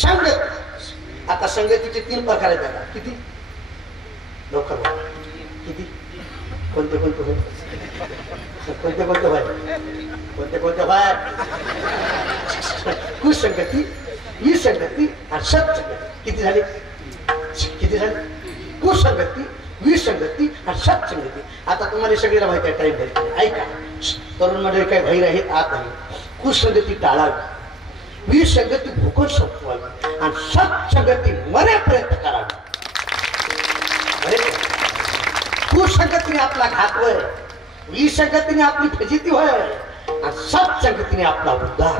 संगती आता संगतीचे 3 प्रकार आहेत बघा किती लवकर बघा किती कोणते कोणते होय कोणते कोणते होय कोणते कोणते होय कुसंगती ही संगती आणि सत्संगती किती झाली कुसंगती विसंगती आणि सत्संगती आता तुम्हाला सगळ्याला माहिती आहे टाइम भेटतो ऐका तरुण मंडळी काही भैर आहेत आत नाही कुसंगती टाळावी विसंगती भूकून संपवावी आणि सत्संगती मरेपर्यंत करावी कुसंगतीने आपला घात होय विसंगतीने आपली फजिती होय आणि सत्संगतीने आपला उद्धार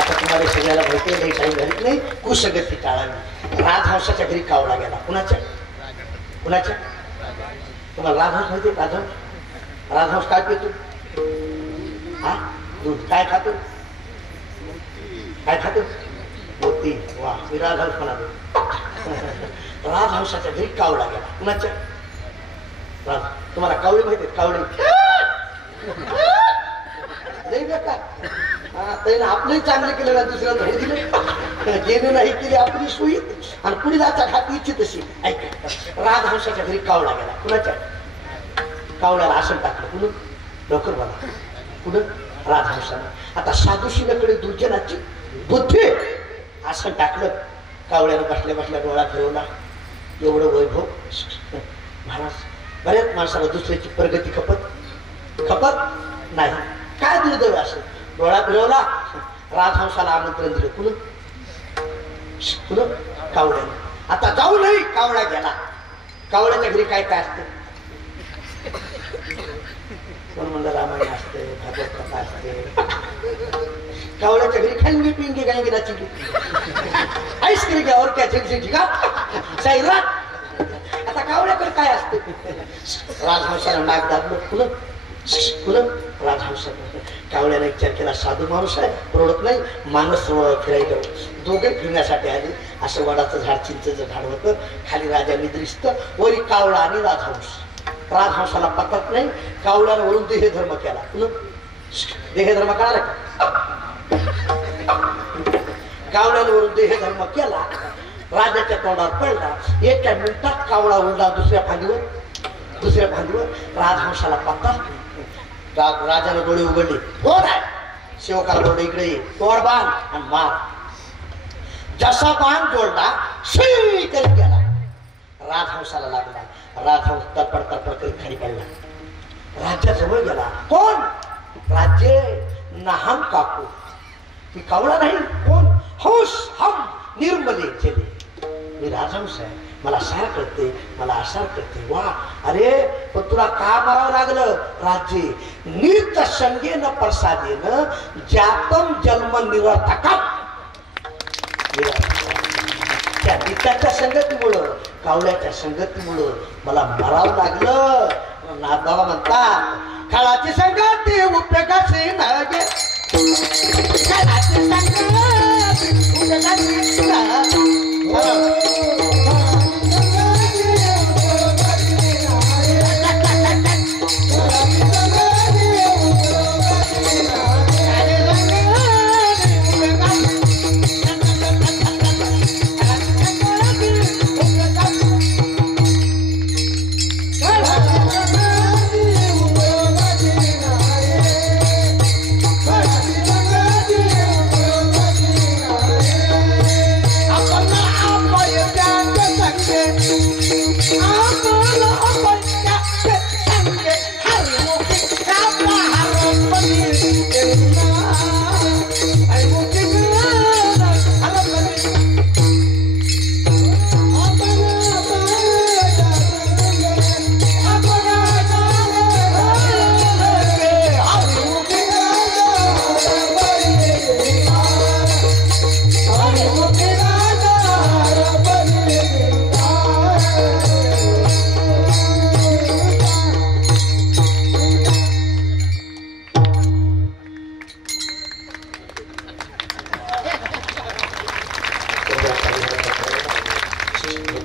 आता तुम्हाला सगळ्याला माहिती आहे टाइम झालीच नाही कुसंगती टाळावी राजहंसाच्या घरी कावळा गेला कुणाच्या तुम्हाला राजहंस माहिती राजहंस काय पितो हा दूध काय खातो मोती वा मी राजहंस म्हणालो राजहंसाच्या घरी कावळा गेला कुणाच्या तुम्हाला कावळी माहिती कावळी नाही बेकार त्याने आपलंही चांगलं केलं ना दुसऱ्याला धडे दिले गेले नाही केली आपली सोयी आणि पुढे जायचा खात इच्छित अशी ऐका राजहंसाच्या घरी कावळा गेला कुणाच्या कावळ्याला आसन टाकलं कुणं लवकर बोला कुणं राजहंसानं आता साधुशिलाकडे दुर्जनाची बुद्धी आसन टाकलं कावळ्यानं बसल्या डोळा फिरवला एवढं वैभव महाराज बऱ्याच माणसाला दुसऱ्याची प्रगती खपत नाही काय दुर्दैव असं डोळा फिरवला राजहंसाला आमंत्रण दिलं कुणं कावळ्यानं आता जाऊ नाही कावळा गेला कावळ्याच्या घरी काय काय असते कोण म्हणलं रामायण असते भागवत कथा असते कावळ्याच्या घरी खाएंगे पिंगे गाएंगे नाचेंगे आईस्क्रीम घ्या और क्या झिंग का सैराट आता कावळ्याकडे काय असते राजहंसानं नाक दाबलं कुणं राजहंसानं कावळ्याने विचार केला साधू माणूस आहे परवडत नाही मानस फिरायला दोघे फिरण्यासाठी आले असं वडाचं झाड चिंचेचं झाड होतं खाली राजा निद्रिस्त वरी कावळा आणि राजहंसाला पटत नाही कावळ्यानं वरून देहधर्म केला कुणं देहधर्म कळाला का कावळ्यावरून देहधर्म केला राजाच्या तोंडावर पडला एका मिनिटात कावळा उडला दुसऱ्या फांदीवर राजहंसाला पत्ता राजाने डोळे उघडले कोण आहे सेवकाला डोळे इकडे ये तोड बांध आणि मार जसा बांध जोडला शी करीत गेला राजहंसाला लागला राजहंस तडपड करीत खाली पडला राज्याजवळ गेला कोण राज्य नाहम काकू ती कावळा नाही कोण हौस हम निर्मले चले मी राजहंस आहे मला सार करते मला आसार करते वा अरे पण तुला का मारावं लागलं राज्य नित संगेन प्रसादेन जातम जन्म निरर्थकम त्या नित्याच्या संगतीमुळं कावळ्याच्या संगतीमुळं मला मारावं लागलं नाथबाबा म्हणतात काळाची संगती उपयोगाची नागे काळाची संगती उपयोगाची नागे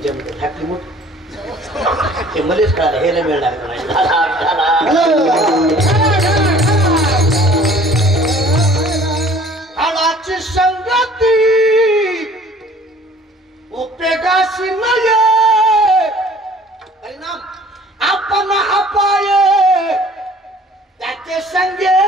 जमलं धाकली मोठ ते मलाच कळालं हेला वेळ लागला नाही काळाची संगती उपयोगाशी नये परिणाम आपण अपाये त्याचे संगे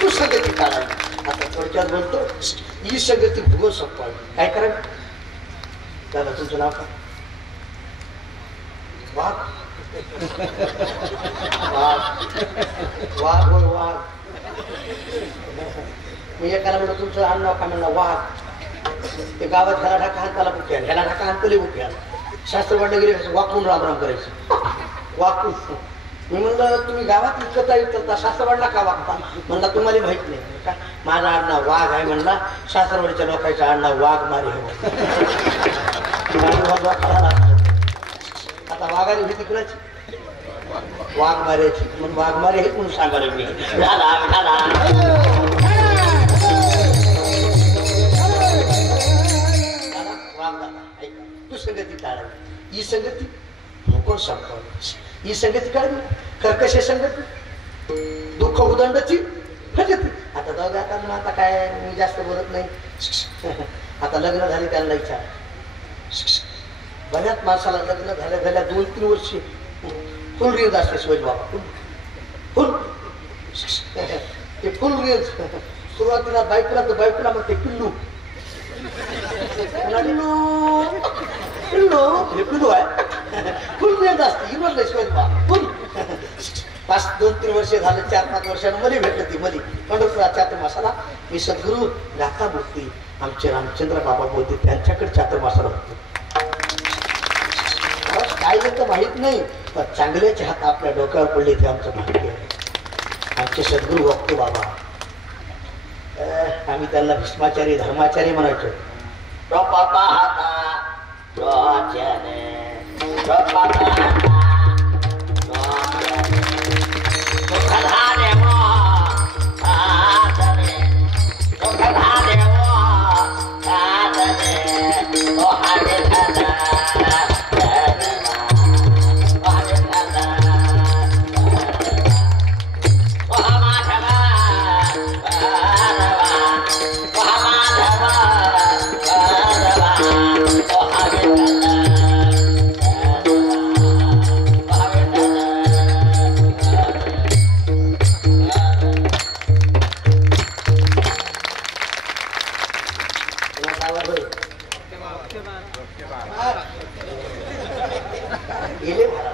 तू संगती काढावी आता थोडक्यात बोलतो ही संगती भूगोल संपवावी काय करावी दादा तुमचं नाव काय वाघ वाघ वाघ वाघ मी एकाला म्हणलं तुमचं आडनाव काय म्हणलं वाघ ते गावात ह्याला ढाका हाताला बुके आला ह्याला ढाका हाताला बुके आला शास्त्र वाढलं गेले वाकून रामराम करायचं वाकून मी म्हणलं तुम्ही गावात इतकता शास्त्रवाडला का वागता म्हणला तुम्हाला माहित नाही का माझा आडनाव वाघ आहे म्हणला शास्त्रवाडीच्या लोकांचं आडनाव वाघ मारे आता वाघाने भीती कुणाची वाघ मारायची म्हणून वाघ मारे हे म्हणून सांगायला मी वाघ दादा तू संगती टाळावी ही संगती भूगोल संपवली ही संगती काढली कर्कश संगती दुःख उदंडची फजती आता जाऊ दे आता काय मी जास्त बोलत नाही आता लग्न झाले त्यांना विचार बऱ्याच माणसाला लग्न झाल्या 2-3 वर्षी फुल रेंज असते शिवाजी बाबा फुल ते फुल रेंज सुरुवातीला बायकोला मग ते पिल्लू पिल्लू हे पिल्लू आहे फुल रेंज असते इनवरले शिवाजी बाबा फुल 2-3 वर्ष झाले 4-5 वर्षानं मध्ये भेटलं ती मध्ये पंढरपुरात चातुर्मासाला मी सद्गुरू गाथा बोलते आमचे रामचंद्र बाबा बोलते त्यांच्याकडे चातुर्मासाला होते काय तर माहित नाही पण चांगल्याचे हात आपल्या डोक्यावर पडले ते आमचं भाग्य आहे आमचे सद्गुरू भक्त बाबा आम्ही त्यांना भीष्माचारी धर्माचारी म्हणायचो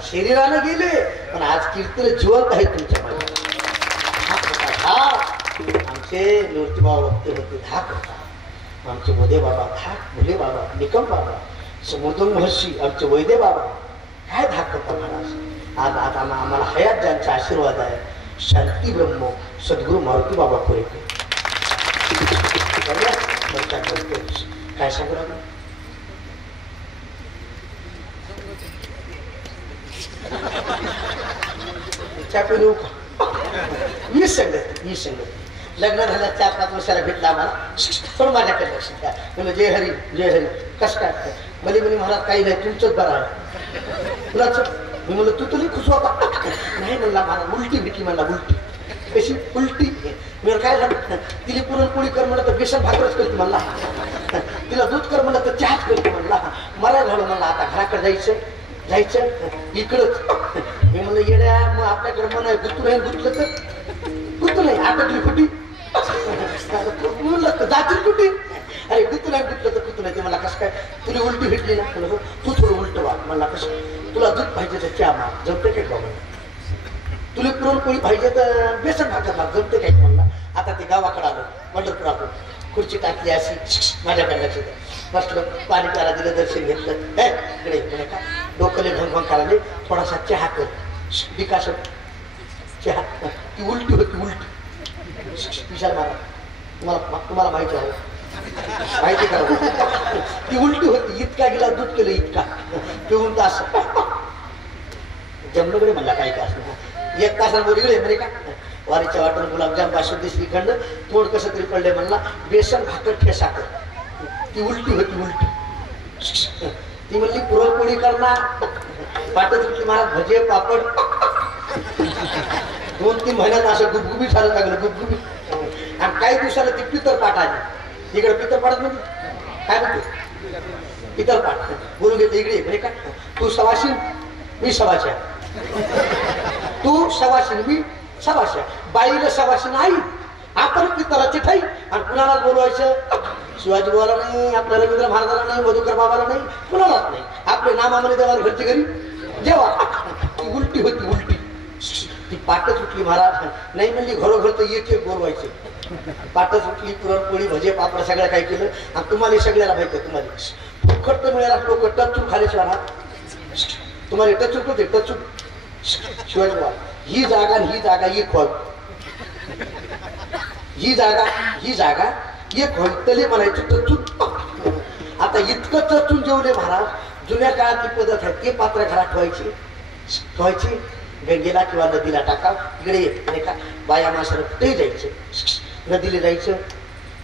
शरीरानं गेले पण आज कीर्तन जिवंत आहे तुमच्या मध्ये आमचे मूर्तीबाबा वक्ते होते धाक होता आमचे मोदे बाबा धाक भुले बाबा निकम बाबा समुद्र महर्षी आमचे वैदे बाबा काय धाक होता महाराज आज आता आम्हाला हयात ज्यांचा आशीर्वाद आहे शांती ब्रह्म सद्गुरू मारुती बाबा कोरेकर काय सांगू लागला पिऊ ही संगत लग्न झाल्या 4-5 वर्षाला भेटला आम्हाला पण माझ्याकडे लक्ष द्या म्हणजे जय हरी कसं काय म्हणे महाराज काही नाही तुमचंच बरं आहे तुलाच मी म्हणलं तू तुला खुश होता नाही म्हणला मला उलटी भेटली म्हणला उलटी कशी उलटी मी काय झालं तिला पुरणपोळी कर म्हणलं तर बेसन भाकरच करते म्हणला तिला दूध कर म्हणलं तर चहाच करते म्हणला मला झालं म्हणला आता घराकडे जायचं इकडंच मी म्हणलं येड्या मग आपल्याकडे मन आहे गुत्तू नाही गुतलं तर गुत्तू नाही आटकली कुठे म्हणलं जातील कुठे अरे गुत्तू नाही गुतलं तर गुत्तू नाही ते मला कसं काय तुला उलटी भेटली ना म्हणलं तू थोडं उलट वाग म्हणला कसं तुला दूध पाहिजे तर चहा माग जमते काय बाबा तुला पुरणपोळी पाहिजे तर बेसन भाकर माग जमते काय म्हणला आता ते गावाकडे आलं पंढरपुराकडून खुर्ची टाकली अशी माझ्याकडे लक्ष द्या मस्त पाणी प्यायला दिलं दर्शन घेतलं इकडे इकडे का डोकले भंग करायला थोडासा चहा कर विकास चहा ती उलटी होती उलटी विशाल मला तुम्हाला माहिती आहे माहिती करा ती उलटी होती इतका गिलास दूध केलं इतका पिऊन तास जमलं कडे म्हणला काही तास 1 तासावर इकडे म्हणे का वारीच्या वाटून गुलाबजाम बासुंदी श्रीखंड तोड कसं तरी पडले म्हणला बेसन भाकर ठेसा कर. ती उलटी होती उलटी. ती म्हणली पुरणपोळी करणार. वाटत सुटली महाराज भजे पापड. 2-3 महिन्यात असं गुबगुबी झालं लागलं गुबगुबी. आणि काही दिवसाला ती पितरपाठ आली. इकडे पितरपाठात म्हणजे काय म्हणते पितरपाठ बोलून घेतलं इकडे म्हणजे काय तू सवाशीन मी सवाशा. तू सवाशीन मी सवाशा. बाईला सवाशीन आई आपण पितराची ठाई आणि कुणाला बोलवायचं शिवाजी बाबाला नाही आपल्या रवींद्र महाराजाला नाही मधुकर बाबाला नाही कुणालाच नाही. आपले नामामध्ये देवाला घरच्या घरी जेव्हा ती उलटी होती उलटी. ती पाटच उठली महाराज नाही म्हणली घरोघर तर एक बोलवायचे. पाटच उठली पुरणपोळी भजे पापड सगळं काय केलं आणि तुम्हाला सगळ्याला माहिती आहे तुम्हाला फुकट तर मिळाला लोक टचूक खालीच राहणार. तुम्हाला टचूक होते टचूक शिवाजी बाबा ही जागा एक होय. ही जागा एक होय तले म्हणायचं टचूक. आता इतकं टचून जेवले महाराज जुन्या काळातली पद्धत आहे ते पात्र घरात ठेवायची गंगेला किंवा नदीला टाका इकडे नाही का बाया माणसाला कुठेही जायचं नदीला जायचं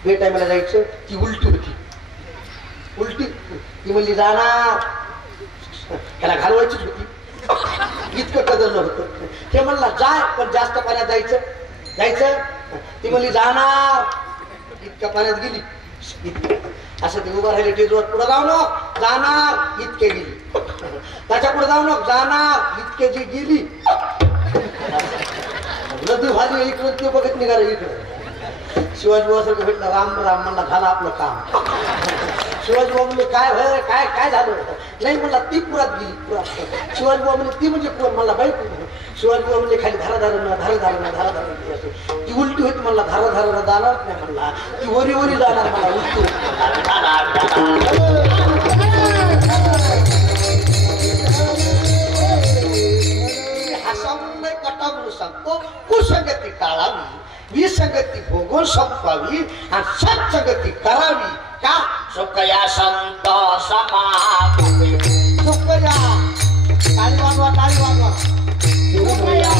बे टायमाला जायचं. ती उलटी होती उलटी. ती म्हणली जाणार ह्याला घालवायचीच होती. इतकं कदर नव्हतं. ते म्हणला जाय पण जास्त पाण्यात जायचं. ती म्हणली जाणार इतक्या पाण्यात गेली. असं ते उभं राहिले टेजवर पुढे जाऊ नको जाणार इतके गेली. त्याच्या पुढे जाऊ नको जाणार इतके जी गेली. नदी भाजी इकडं ते बघत निघालं इकडं. शिवाजी बाबासारखं भेटलं राम राम म्हणला झालं आपलं काम. शिवाजी बाबा म्हणले काय होय काय झालं नाही म्हणला ती पुरात गेली पुरात. शिवाजी बाबा म्हणले ती म्हणजे पुरात म्हणला बाई शिवाजी बाबा म्हणले खाली धारा ती उलटी होती म्हणला धारा जाणारच नाही म्हणला. ती वरी जाणार मला उलटी कटावून सांगतो कुसंगती टाळावी विसंगती भोगून संपवावी आणि सत्संगती करावी का सुखया संत समागमे सुखया टाळी वाजवा सुखया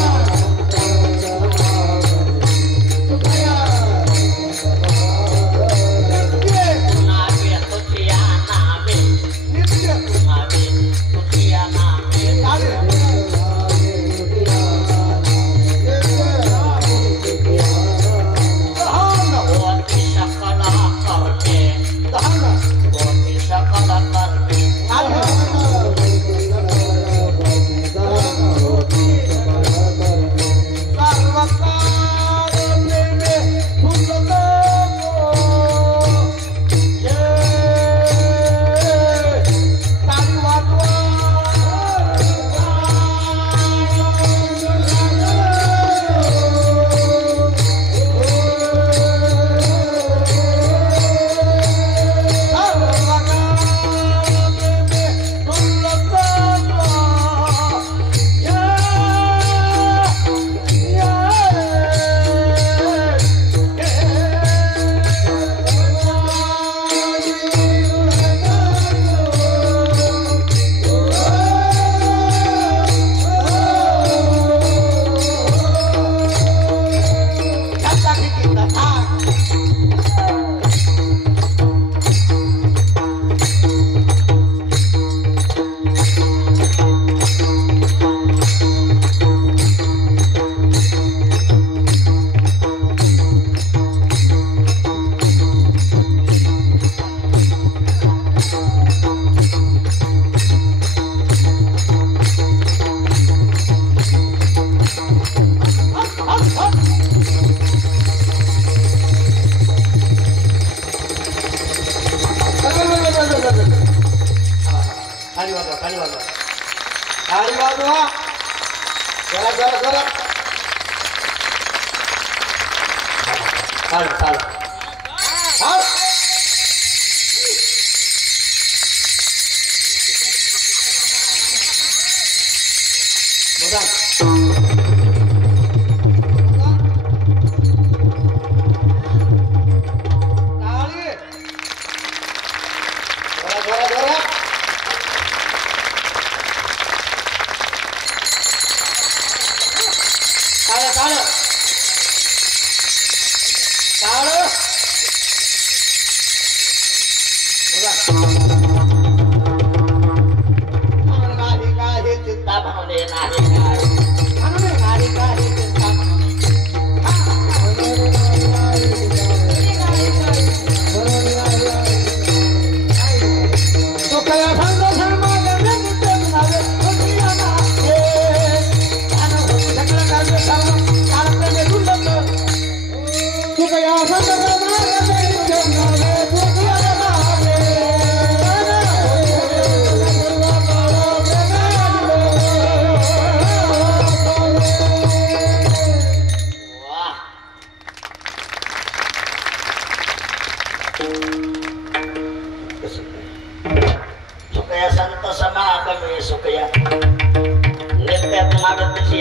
मागत तशी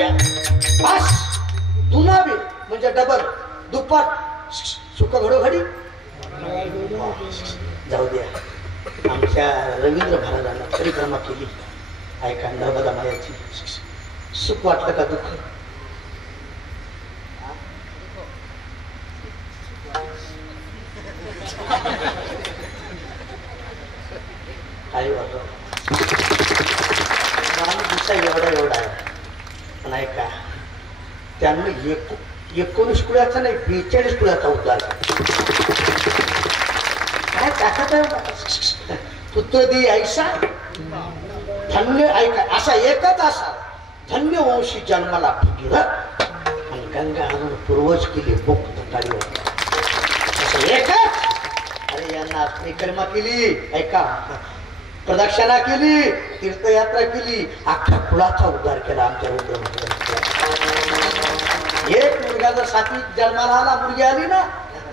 बस दुनाबी म्हणजे डबल दुप्पट सुख घडोघडी जाऊ द्या आमच्या रवींद्र महाराजांना परिक्रमा केली ऐका नर्मदा मायाची सुख वाटलं का दुःख काही वाटत एवढा आहे पण ऐका त्यांना 19 कुळ्याचा नाही 42 कुळ्याचा उद्धार काय टाकत पुत्र दी ऐसा धन्य ऐका असा एकच असा धन्य वंशी जन्माला फिरलं आणि गंगा आणून पूर्वज केली मुक्त काढली असं एकच अरे यांना परिक्रमा केली ऐका प्रदक्षिणा केली तीर्थयात्रा केली अख्ख्या कुळाचा उद्धार केला आमच्या एक मुलगा जर सात्विक जन्माला आला मुलगी आली ना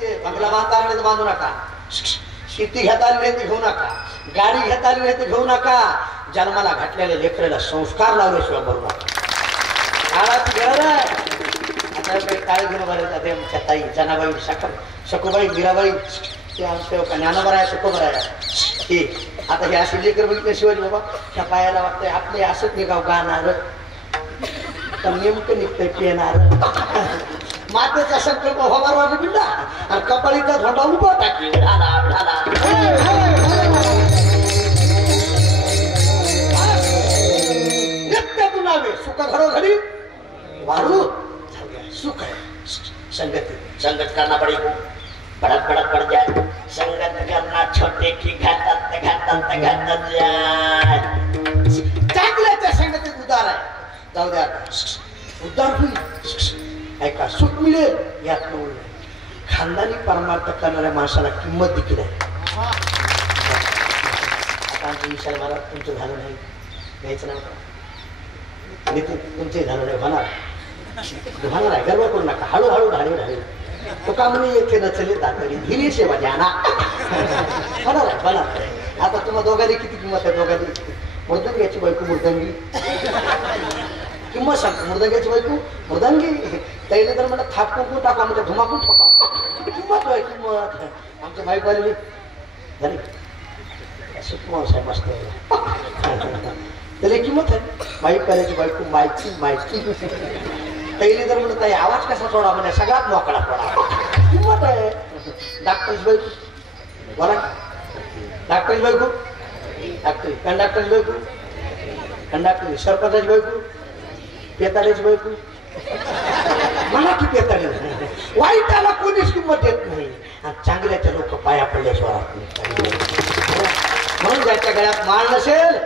ते बंगला बांधता आले तर बांधू नका शेती घेता आली नाही ते घेऊ नका गाडी घेता आली नाही ते घेऊ नका जन्माला घातलेल्या लेकराला संस्कार लावल्याशिवाय बरू नका काळाची गरज आहे आता काही काळ घेऊन बरं आमच्या ताई जनाबाई सखूबाई मीराबाई ते आमच्या ज्ञानोबा आहे सखोबर आहे हे आता हे असे लेकर बघितले शिवाजी बाबा त्या पायाला वाटतंय आपले असंच निघाव गाणार तर नेमकं निघतंय पिणार मातेचा संकल्प होणार बिल्ला आणि कपाळीचा झोंडा उभा टाकी सुख घरोघरी वाळू सुख आहे संगत करना पड़ेगा बड़क बड़क पड़ जाए संगत करना छोटे की घातत जाए चांगल्याच्या संगतीत उद्धार आहे जाऊ द्या उद्धार होईल ऐका सुख मिळेल यात खानदानी परमार्थ करणाऱ्या माणसाला किंमत देखील आहे आता आमच्या विशाल महाराज तुमचं झालं नाही घ्यायचं नाही नितीन तुमचे झालं नाही होणार आहे गर्व करू नका हळूहळू ढाळी तो का म्हणे येथे नचले तातडी धीरे सेवा जाना होणार आहे आता तुम्हाला दोघांनी किती किंमत आहे दोघांनी मृदंगाची बायको मृदंगी किंमत सांगतो मृदंगाची बायको मृदंगी त्याने तर मला थापकून टाका म्हणजे धुमाकून ठोका किंमत आहे किंमत आमच्या बायको आलेली झाली सुखमाव साहेब मस्त त्याला किंमत आहे बाईक करायची बायको माहिती त्याने तर म्हणत आहे आवाज कसा सोडा म्हणजे सगळ्यात मोकळा पडा किंमत आहे डॉक्टरची बायको बोला डॉक्टरची बायको डॉक्टरी कंडक्टरची बायको कंडक्टरी सरपंचाची बायको पेताड्याची बायको मला की पेताडी वाईटाला कोणीच किंमत देत नाही आणि चांगल्याच्या लोक पाया पडल्याशिवाय म्हणून ज्याच्या गळ्यात माळ नसेल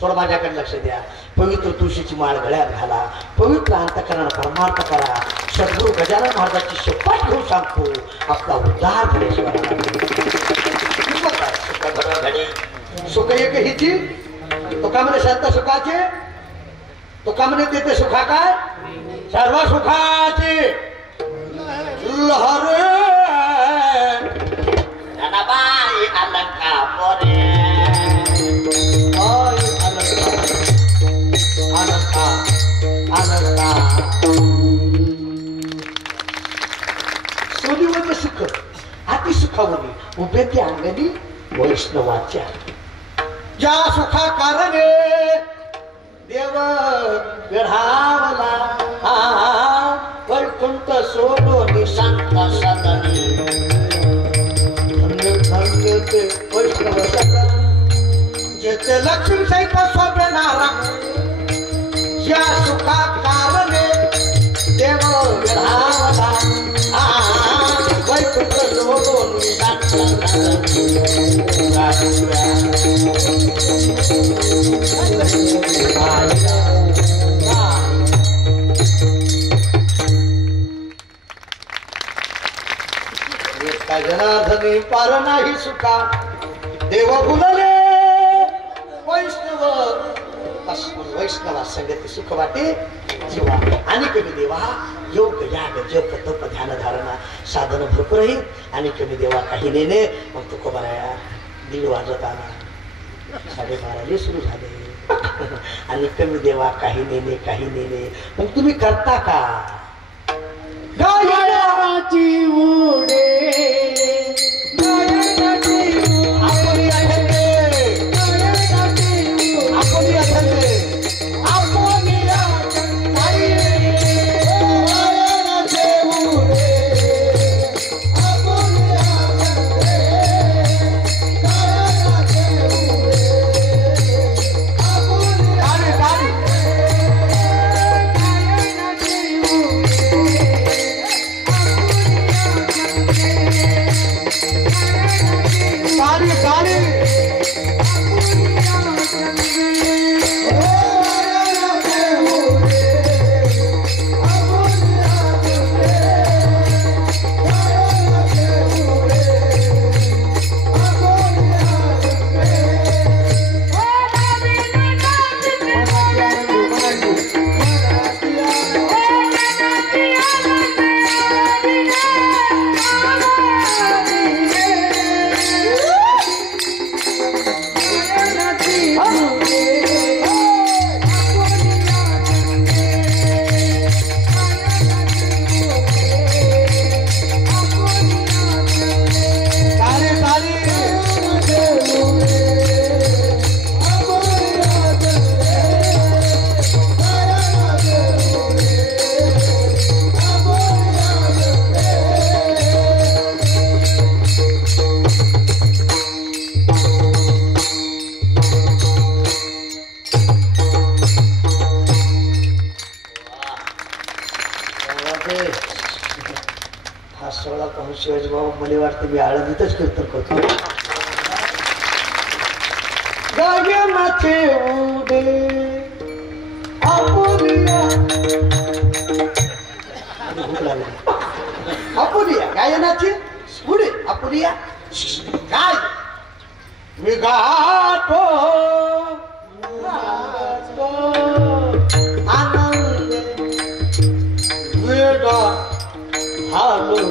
थोडं माझ्याकडे लक्ष द्या पवित्र तुळशीची माळ गळ्यात घाला पवित्र अंतकरणाला परमार्थ करा सद्गुरू गजानन महाराजांची शपथ घेऊन सांगतो आपला उद्धार केल्याशिवाय सुख एक हिची तो का म्हणे संत सुखाचे तो का म्हणे देते सुखा काय सर्व सुखाचे लहरे बाई अलंका पोरे सोनीमध्ये सुख अति सुखावली उभे ते अंगणी वैष्णवाच्या ज्या सुखा कारणे देव विढावला वैकुंठ सोडून संत सदनी धन्य धन्य ते वैष्णव सदन जेथे लक्ष्मी सहित स्वप्नारा ज्या सुखा कारणे देव विढावला वैकुंठ सोडून संत जनार्दनी पार नाही सुखा देव भुलले वैष्णव वैष्णवा संगती सुख वाटे जीवा आणि कमी देवा योग याग जप तप ध्यान धारणा साधन भरपूर आहे आणि कमी देवा काही नेणे मग तुकोबाराया 1:30 वाजत आला 12:30 सुरू झाले आणि कमी देवा काही नेणे काही नेणे. मग तुम्ही करता का? गायनाची उडे आपण हा सोहळा पाहून शिवाजी बाबा मला वाटतं मी आळंदीतच कीर्तन करतो. गायनाचे उडे आपुलिया भूक लागली. आपुलिया गायनाची उडे आपुलिया काय मी गातो आनंद वेडा हालो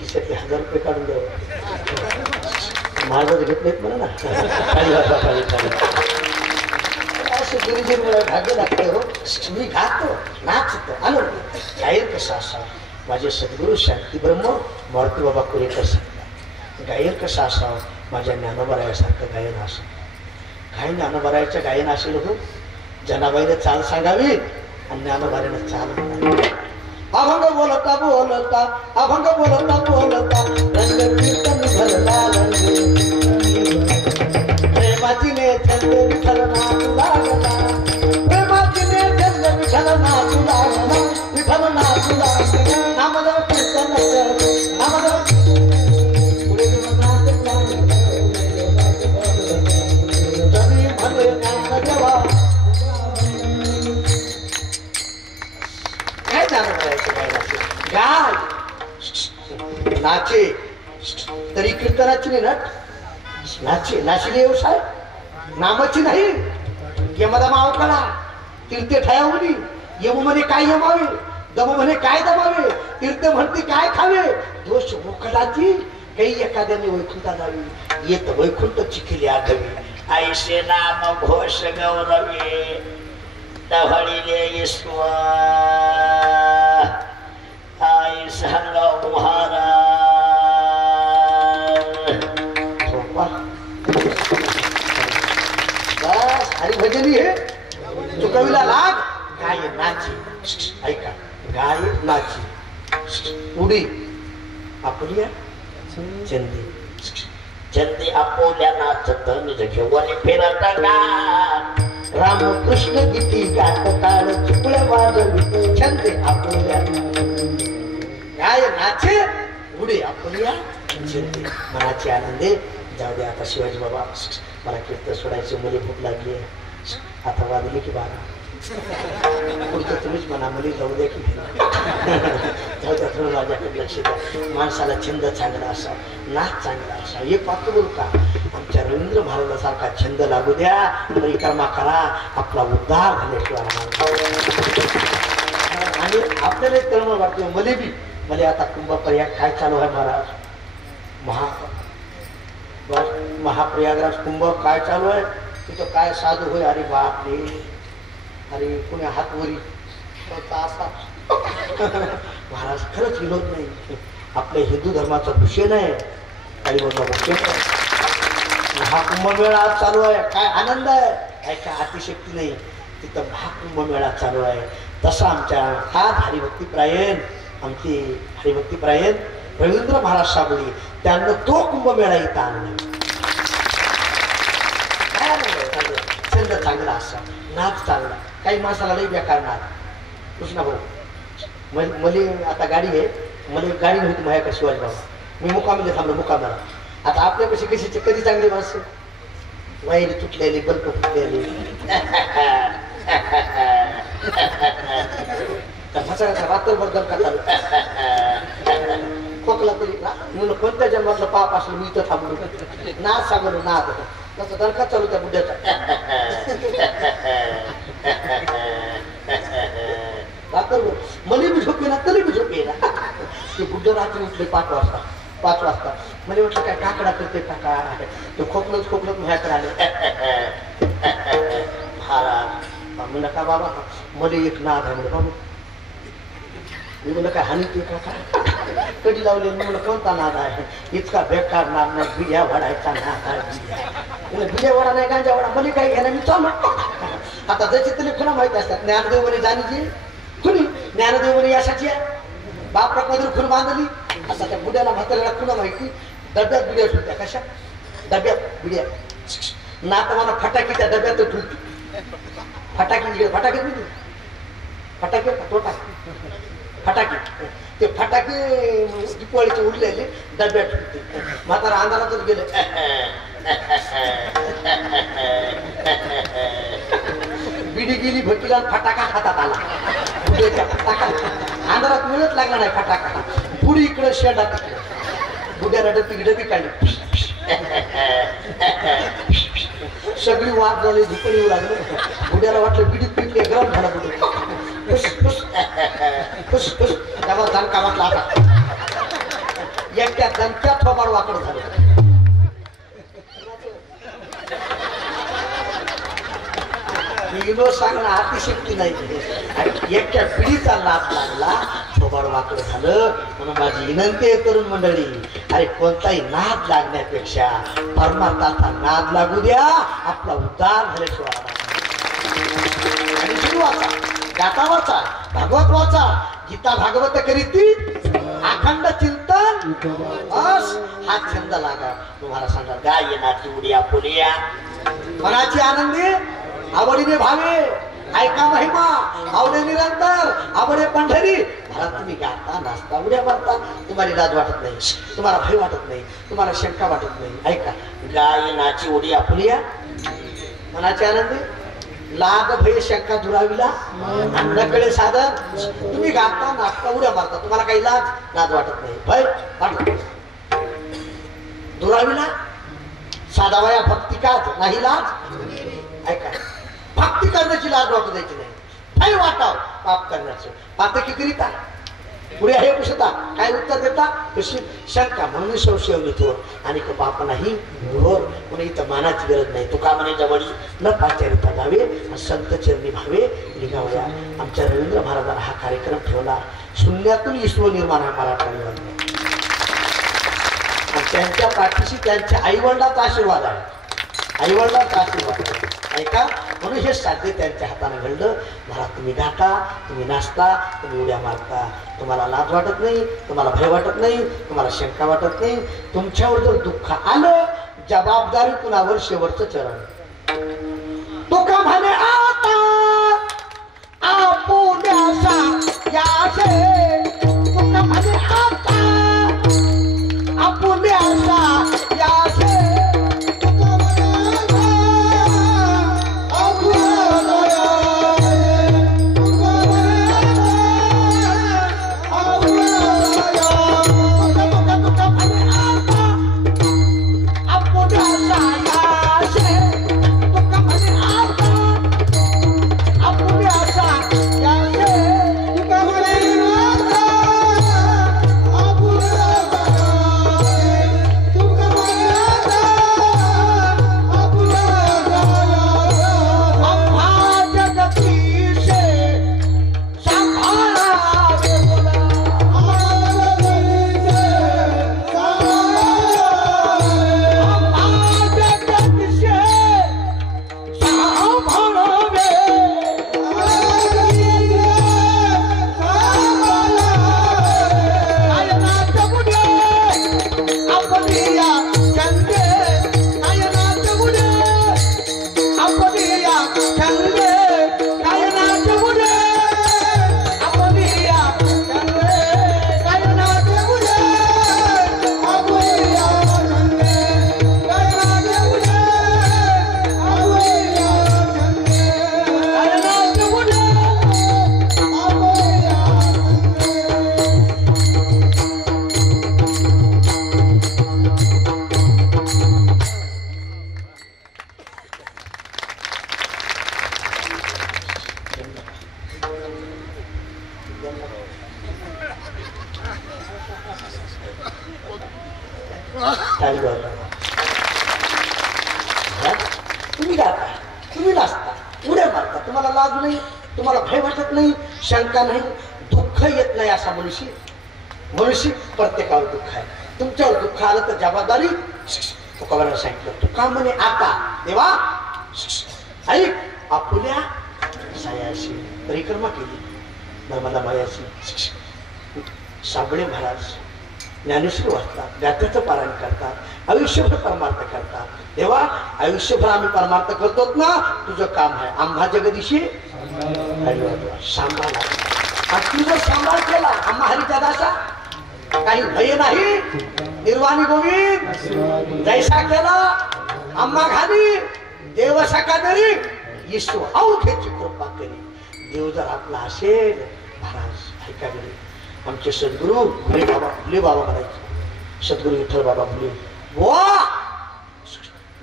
खिशातले 1000 रुपये काढून द्यावं. माझं घेत नाहीत म्हणा ना. असं गुरुजीर मला भाग्य लागते हो. मी गातो नाचतो आनंद. गायन कसा असावा माझे सद्गुरू शांती ब्रह्म मारुती बाबा कुरेकर सांगतात. गायन कसा असावा माझ्या ज्ञानोबरायासारखं गायन असं. काही ज्ञानोबरायाचं गायन असेल हो. जनाबाईने चाल सांगावी आणि ज्ञानोबाईने चाल म्हणावी. अभंग बोलता बोलता अभंग बोलता बोलता रंग कीर्तन भरला रंग प्रेमाचीने छंद विठ्ठल नाचू लागला. प्रेमाचीने छंद विठ्ठल नाचू लागला. विठ्ठल नाचू लागला. नामदेव कीर्तन नामदेव पुढे म्हणे ज्ञान देवा काय जाणं करायचं गाय नाचे तरी कीर्तनाची नाही नट. नाचे नाशिले व्यवसाय नामाची नाही. यमदा माव कळा तीर्थे ठया म्हणी. यम म्हणे काय यमावे दम म्हणे काय दमावे. तीर्थ म्हणते काय खावे. दोष मोकळाची काही एखाद्याने वैकुंठा जावी. येत वैकुंठ चिखिली आठवी. ऐसे नाम घोष गौरवे दहळीले ईश्वर आई सांगाव महाराज. बस हरिभजनी हे चुकविला लाग. गाय नाची ऐका गाय नाची उडी आपुलिया चंदी चंदी आपोल्या नाचत निज घेऊन फिरत गा. रामकृष्ण गीती गात ताळ चुकल्या वाजवी छंदे आपुल्या. गाय नाचे उडी आपुलिया चंदी मनाची आनंदे. जाऊ दे आता शिवाजी बाबा मला कीर्तन सोडायची. मला भूक लागली आहे. आता वाजली की 12. पुढचं तुम्हीच म्हणा मला जाऊ द्या की जाऊ द्या थोडं माझ्याकडे लक्ष द्या. माणसाला छंद चांगला असा, नाच चांगला असा, हे पाहतो बोलू का आमच्या रवींद्र महाराजासारखा छंद लागू द्या, परिक्रमा करा, आपला उद्धार झाल्याशिवाय आणि आपल्याला एक तळमळ वाटते मला आता कुंभप्रयाग काय चालू आहे महाराज, महाप्रयागराज कुंभ काय चालू आहे तिथं काय साधू होय, अरे बापरे, अरे कोणी हातवरी असा महाराज खरंच विनोद नाही, आपल्या हिंदू धर्माचा भूषण आहे, काही भूषण हा कुंभमेळा आज चालू आहे, काय आनंद आहे, काय अतिशक्ती नाही, तिथं महाकुंभमेळा चालू आहे. तसा आमच्या हा हरिभक्तीप्रायण आमची हरिभक्तीप्रायण रवींद्र महाराज साबळी त्यांना तो कुंभमेळा इथं आणला. छंद चांगला असा, नाच चांगला, काही माणसाला लई बेकार नाच. कृष्णा भाऊ मले आता गाडी आहे, मला गाडी नव्हती माझ्या का शिवाजी बाबा, मी मुकामीला थांबलो मुकामाला. आता आपल्यापाशी कशी कधी चांगली माणसं वाईली तुटलेली, बल्ब तुटलेली, रात्रभर दणका चालू, खोकला तरी म्हणून कोणत्या जन्मातलं पाप असलं मी इथं थांबलो, नाच सांगलो नाच तसं दणका चालू त्या बुड्याचा. रात्रभर मला बी झोप येणार तरी बी झोप येणार. ते बुड्ड रात्री उठले 5 वाजता मला म्हटलं काय काकडा करते काका, ते खोकलत माझ्याकडे आले. महाराज म्हणलं का बाबा मला एक नाद आहे, म्हणलं बाबा मी म्हणलं काय हानी ते काका कधी लावले, म्हणलं कोणता नाद आहे, इतका बेकार नाद नाही, बिड्या वाढायचा नाद आहे, बिड्या वाडा नाही गांजा वाडा, मला काय घ्यायला मी चालू. आता जशी तरी खुणा माहिती असतात, ज्ञानदेव म्हणे जाणीची खुनी, ज्ञानदेव म्हणे यासाठी आहे, बाप रकमातून खुण बांधली. आता त्या बुड्याला म्हाताऱ्याला खुणा माहिती, डब्यात बिड्या ठेवत्या, कशा डब्यात बिड्या, नात मला फटाकी त्या डब्यात ठेवती, फटाकी तोटा फटाके, ते फटाके दिपावळीचे उडलेले डब्यात ठेवते. म्हातारा अंधारातच गेले, बिडी गेली भटीला, फटाका हातात आला, फटाका अंधारात मिळत लागला नाही फटाका, पुढे इकडे शेंडात इकडे, बुड्याला डबी काढली, सगळी वाद झाली, धुपण येऊ लागलं, बुड्याला वाटलं बिडीत पिटले, गरम झाला बुडे, तेव्हा दणका वाटला, आता एकट्या दणक्यात थोबाड वाकड झालं. सांगणं अतिशक्ती नाही, एकट्या पिढीचा लाभ लागला, थोबाड वाकड झालं. म्हणून माझी विनंती आहे तरुण मंडळी, अरे कोणताही नाद लागण्यापेक्षा परमार्थाचा नाद लागू द्या, आपला उद्धार झाल्याशिवाय. आणि वाचा, गाथा वाचा, भागवत वाचा, गीता भागवत करीती अखंड चिंतन, बस हा छंद लागा. तुम्हाला सांगा गायनाची उड्या पुलिया, मनाची आनंदी, आवडीने भावे, ऐका महिमा, आवडे निरंतर, आवडे पंढरी. घरात तुम्ही गाता नाचता उड्या मारता, तुम्हाला लाज वाटत नाही, तुम्हाला भय वाटत नाही, तुम्हाला शंका वाटत नाही. ऐका गायनाची उडी आपुलिया, मनाची आनंदी, लाज भय शंका दुराविला, अन्नकडे साधन. तुम्ही गाता नाचता उड्या मारता, तुम्हाला काही लाज वाटत नाही, भय वाटत दुराविला, साधावया भक्ती काच नाही लाज. ऐका भक्ती करण्याची लाज वाटू द्यायची नाही, भय वाटाव पाप करण्याचं. पातकी करिता पुढे हे पुसता काय उत्तर देता, कशी शंका म्हणून संशय येतो आणि पाप नाही घोर. म्हणून इथं मानाची गरज नाही. तुका म्हणे जवळी न पाचारिता जावे, संत चरणी भावे निघावया. आमच्या रवींद्र महाराजांना हा कार्यक्रम ठेवला, शून्यातून ईश्वर निर्माण हा मराठा. त्यांच्या पाठीशी त्यांच्या आईवडिलांचा आशीर्वाद आहे, आईवडिलांचा आशीर्वाद आहे. ऐका म्हणून हे साध्य त्यांच्या हाताने घडलं. महाराज तुम्ही गाता, तुम्ही नाचता, तुम्ही उड्या मारता, तुम्हाला लाज वाटत नाही, तुम्हाला भय वाटत नाही, तुम्हाला शंका वाटत नाही. तुमच्यावर जर दुःख आलं, जबाबदारी कुणावर, शेवटचं चरण. तुका म्हणे आता आपुल्यासा यासे, तुका म्हणे आता आपुल्यासा यासे, तुका म्हणे आता आपुल्यासा टाळी वाजवा. तुम्ही गाता, तुम्ही नाचता, उड्या मारता, तुम्हाला लाज नाही, तुम्हाला भय वाटत नाही, शंका नाही, दुःख येत नाही. असा मनुष्य प्रत्येकावर दुःख आहे. तुमच्यावर दुःख आलं तर जबाबदारी तुकारामांनी सांगितलं. तुका म्हणे आता देवा ऐक, आपुल्या सायाशी परिक्रमा केली, नर्मदा मायाशी. साबळे महाराज ज्ञानेश्वर वाचतात, गात्याचं पारायण करतात, आयुष्यभर परमार्थ करतात. तेव्हा आयुष्यभर आम्ही परमार्थ करतोच ना, तुझं काम आहे आम्हा जगदीशी सांभाळा. आणि तुझं सांभाळ केला आम्हा हरिचा दासा, काही भय नाही. निर्वाणी गोविंद जैसा केला आम्हा घाली, देव सकादरी ईश्वर अवघेची कृपा करी. देव जर आपला असेल महाराज ऐका गेले. आमचे सद्गुरू फुले बाबा म्हणायचे, सद्गुरू विठ्ठल बाबा फुले, वा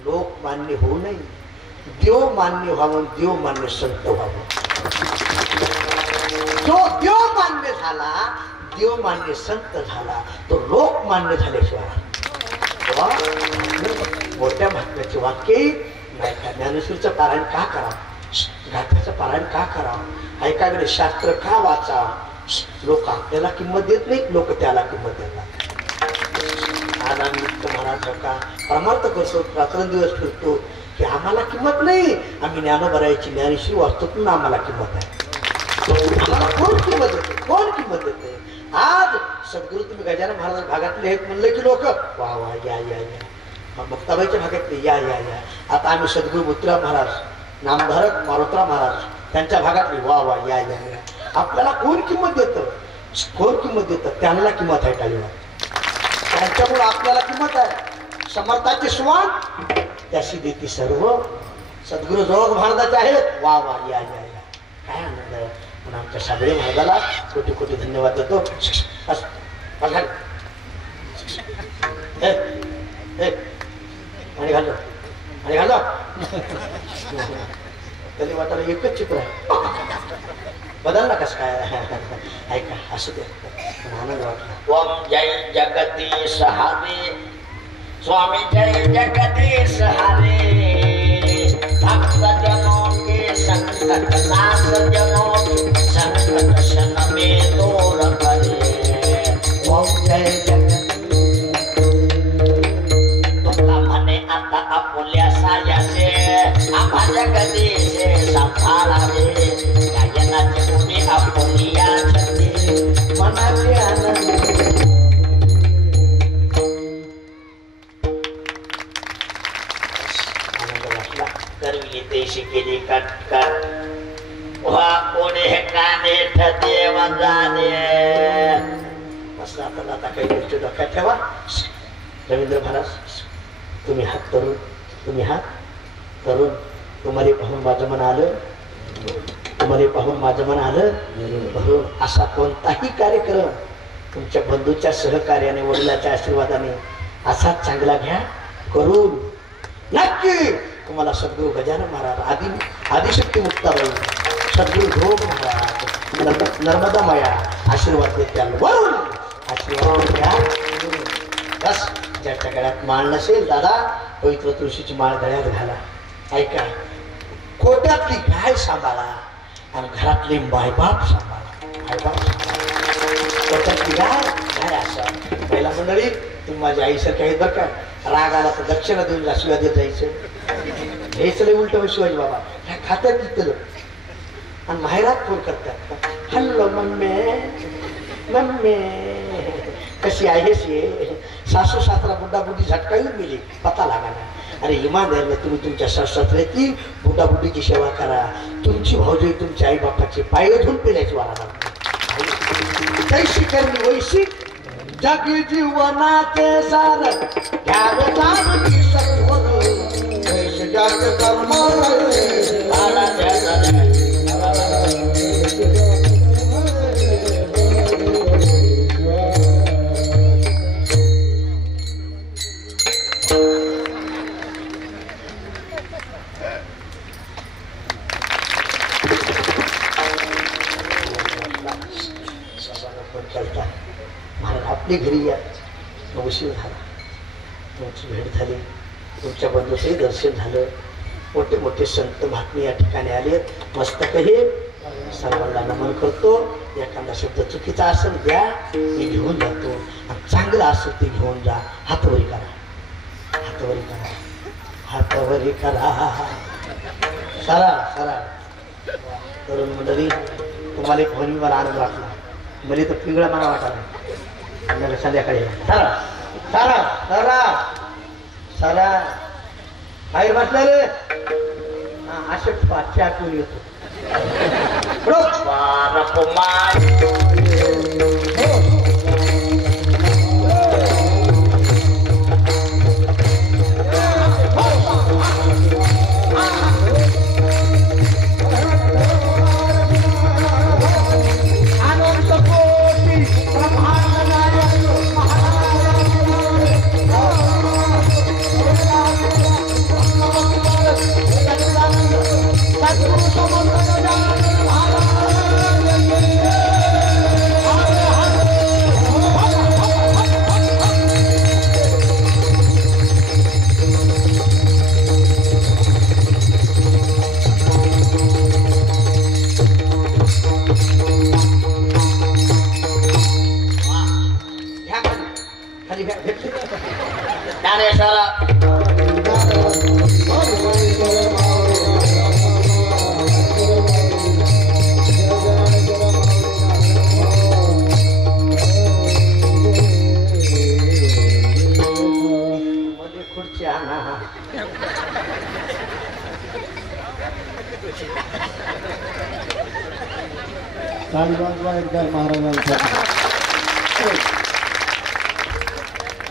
लोक मान्य होऊ नये, देव मान्य व्हावं, देव मान्य संत व्हावं. जो देव मान्य झाला, देव मान्य संत झाला, तो लोक मान्य झाल्याशिवाय. मोठ्या महात्म्याचे वाक्य नाही का. ज्ञानेश्वरचं पारायण का करावं, गाथ्याचं पारायण का करावं, ऐकाकडे शास्त्र का वाचा. लोक आपल्याला किंमत देत नाही, लोक त्याला किंमत देतात. आज आम्ही महाराज का परमार्थ करतो, रात्रंदिवस फिरतो की आम्हाला किंमत नाही. आम्ही ज्ञानोबरायची ज्ञानेश्वरी वाचतो ना, आम्हाला किंमत आहे. आम्हाला कोण किंमत देते, कोण किंमत देते. आज सद्गुरू तुम्ही गजानन महाराज भागातले आहेत म्हणलं की लोक वा वा या या या. मुक्ताबाईच्या भागातले या या या. आता आम्ही सद्गुरू मुत्रा महाराज, नामधारक मारुतराव महाराज त्यांच्या भागातले वा वा या या या. आपल्याला कोण किंमत देतं, कोण किंमत देतं, त्यांना किंमत आहे टाळीला. त्यांच्यामुळे आपल्याला किंमत आहे. समर्थाचे स्वान त्याशी देते सर्व. सद्गुरू जवळ महाराजाचे आहेत वा वा या या या. काय आनंद आहे. पण आमच्या साबळे महाराजाला कोटी कोटी धन्यवाद देतो. आणि घालो आणि घालो तरी वाटायला एकच चित्र बदलला कस काय. ऐका असू दे, आनंद वाटला. ओम जय जगदीश हरे, स्वामी जय जगदीश हरे, भक्त जनों के संकट नाश, जनों संकट शन में दूर करे. ओम जय जगदीश. तुका म्हणे आता आपुल्या सायासे, आम्हा जगदीश सांभाळा रे. गायनाची उडी आपुल्या छते, मनाचे आनंद. करविली देशी केली कटकट, वा कोणी हे काने ठदेव जाणे. असं आपण आता काही गोष्टी डोक्यात ठेवा. रवींद्र महाराज तुम्ही हात तरुण, तुम्ही हात तरुण. तुम्हाला पाहून माझं मन आलं, तुम्हाला पाहून माझं मन आलं. म्हणून असा कोणताही कार्यक्रम तुमच्या बंधूच्या सहकार्याने, वडिलाच्या आशीर्वादाने असाच चांगला घ्या करून. नक्की तुम्हाला सद्गुरू गजानन महाराज, आदिशक्ती मुक्ताबाई, सद्गुरू ध्रुव महाराज, नर्मदा माया आशीर्वाद देत्याल. वरून आशीर्वाद घ्या. बस ज्याच्या गळ्यात माळ नसेल दादा, पवित्र तुळशीची माळ गळ्यात घाला. ऐका, कोट्यातली गाय सांभाळा आणि घरातले मायबाप सांभाळा. मायबाप सांभाळा, कोट्यातली गाय असा. पहिला मंडळी तुम्ही माझ्या आईसारखे आहेत बरं का. राग आला तर दक्षिणा देऊन शिवाय देत जायचं. हेच लय उलट शिवाजी बाबा काय खात्यात तिथलं. आणि माहेरात फोन करतात, हॅलो मम्मी, मम्मी कशी आहेस ये. सासू सासरा बुड्डाबुड्डी झटकावून मिली, पता लागा ना. अरे इमानदारीने तुम्ही तुमच्या सासऱ्याची बुड्डाबुड्डीची सेवा करा. तुमची भाऊजी तुमच्या आई बापाची पाय धुवून पिण्याची वारा लागते. कैशी करणी वैशी जग जीवनाचे सार, घ्यावे जाणून सत्वर, जग कर्म आपली घरी या. उशीर झाला, तुमची भेट झाली, तुमच्या बंधूचंही दर्शन झालं. मोठे मोठे संत महात्मे या ठिकाणी आले. मस्तक हे सर्वांना नमन करतो. एखादा शब्द चुकीचा असेल द्या, मी घेऊन जातो. आणि चांगलं असेल ते घेऊन जा. हातवरी करा, हातवरी करा, हातवरी करा. सारा सारा तरुण मंडळी, तुम्हाला एक भणीवर आनंद वाटला, मला तर पिंगळा मला वाटायला. संध्याकाळी सारा सारा सारा सारा बाहेर बसला रे. असे पाचशे आठवून येतो.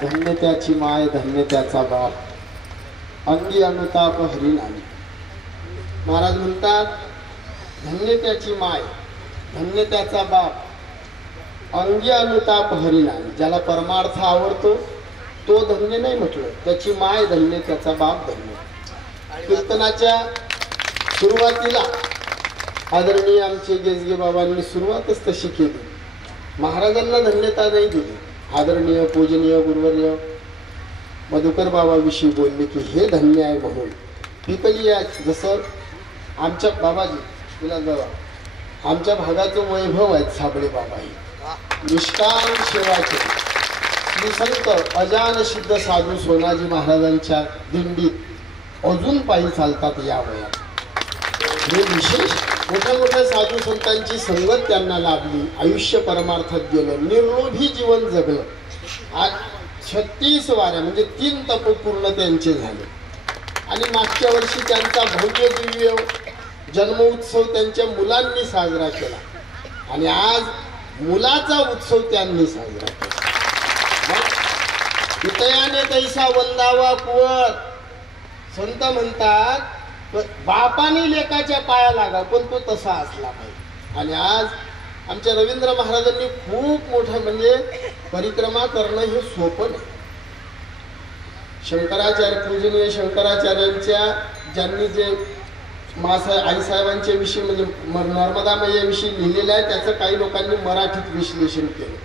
धन्य त्याची माय, धन्य त्याचा बाप, अंगी अनुताप हरी नाही. महाराज म्हणतात, धन्य त्याची माय, धन्य त्याचा बाप, अंगी अनुताप हरी नाही. ज्याला परमार्थ आवडतो तो धन्य नाही म्हटलं, त्याची माय धन्य, त्याचा बाप धन्य. कीर्तनाच्या सुरुवातीला आदरणीय आमचे गेजगे बाबांनी सुरुवातच तशी केली. महाराजांना धन्यता नाही दिली. आदरणीय पूजनीय गुरुवर्य मधुकर बाबाविषयी बोलले की हे धन्य आहे म्हणून. पिपली या जसं आमच्या बाबाजी विलास बाबा आमच्या भागाचं वैभव आहेत. साबळे बाबा ही निष्काम सेवा केली. श्री संत अजान सिद्ध साधू सोनाजी महाराजांच्या दिंडीत अजून पायी चालतात या वयात. हे विशेष मोठ्या मोठ्या साधू संतांची संगत त्यांना लाभली. आयुष्य परमार्थात गेलं, निर्लोभी जीवन जगलं. आज 36 वाऱ्या म्हणजे 3 तप पूर्ण त्यांचे झाले. आणि मागच्या वर्षी त्यांचा भव्य दिव्य जन्मोत्सव त्यांच्या मुलांनी साजरा केला. आणि आज मुलाचा उत्सव त्यांनी साजरा केला. पितयाने तैसा वंदावा कुवर. संत म्हणतात बापाने लेकाच्या पाया लागा, पण तो तसा असला पाहिजे. आणि आज आमच्या रवींद्र महाराजांनी खूप मोठं म्हणजे परिक्रमा करणं हे सोपं नाही. शंकराचार्य पूजनीय शंकराचार्यांच्या ज्यांनी जे आईसाहेबांच्या विषयी म्हणजे नर्मदा मैयाविषयी लिहिलेलं आहे त्याचं काही लोकांनी मराठीत विश्लेषण केलं.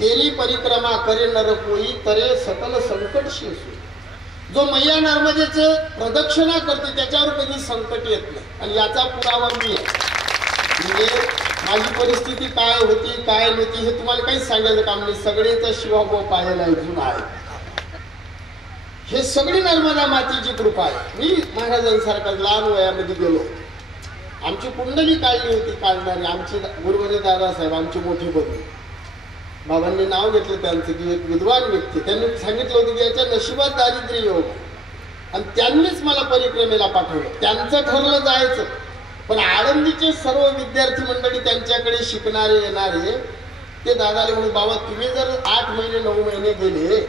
तेरी परिक्रमा करे नर कोई तरे सकल संकट शेसू. जो मैया नर्मदेचं प्रदक्षिणा करते त्याच्यावर कधी संकट येत नाही. आणि याचा पुरावा मी आहे. म्हणजे माझी परिस्थिती काय होती काय नव्हती हे तुम्हाला काहीच सांगायचं काम नाही. सगळेचा शिवाभाव पाहायला अजून आहे. हे सगळी नर्मदा मातेची कृपा आहे. मी महाराजांसारखा लहान वयामध्ये गेलो. आमची कुंडली काढली होती काढणारी आमचे गुरुवर्य दादासाहेब आमचे मोठे बंधू. बाबांनी नाव घेतलं त्यांचं की एक विद्वान व्यक्ती. त्यांनी सांगितलं होतं की याच्या नशिबात दारिद्र्य योग. आणि त्यांनीच मला परिक्रमेला पाठवलं. त्यांचं ठरलं जायचं, पण आळंदीचे सर्व विद्यार्थी मंडळी त्यांच्याकडे शिकणारे येणारे ते दादाला म्हणून बाबा तुम्ही जर 8 महिने 9 महिने गेले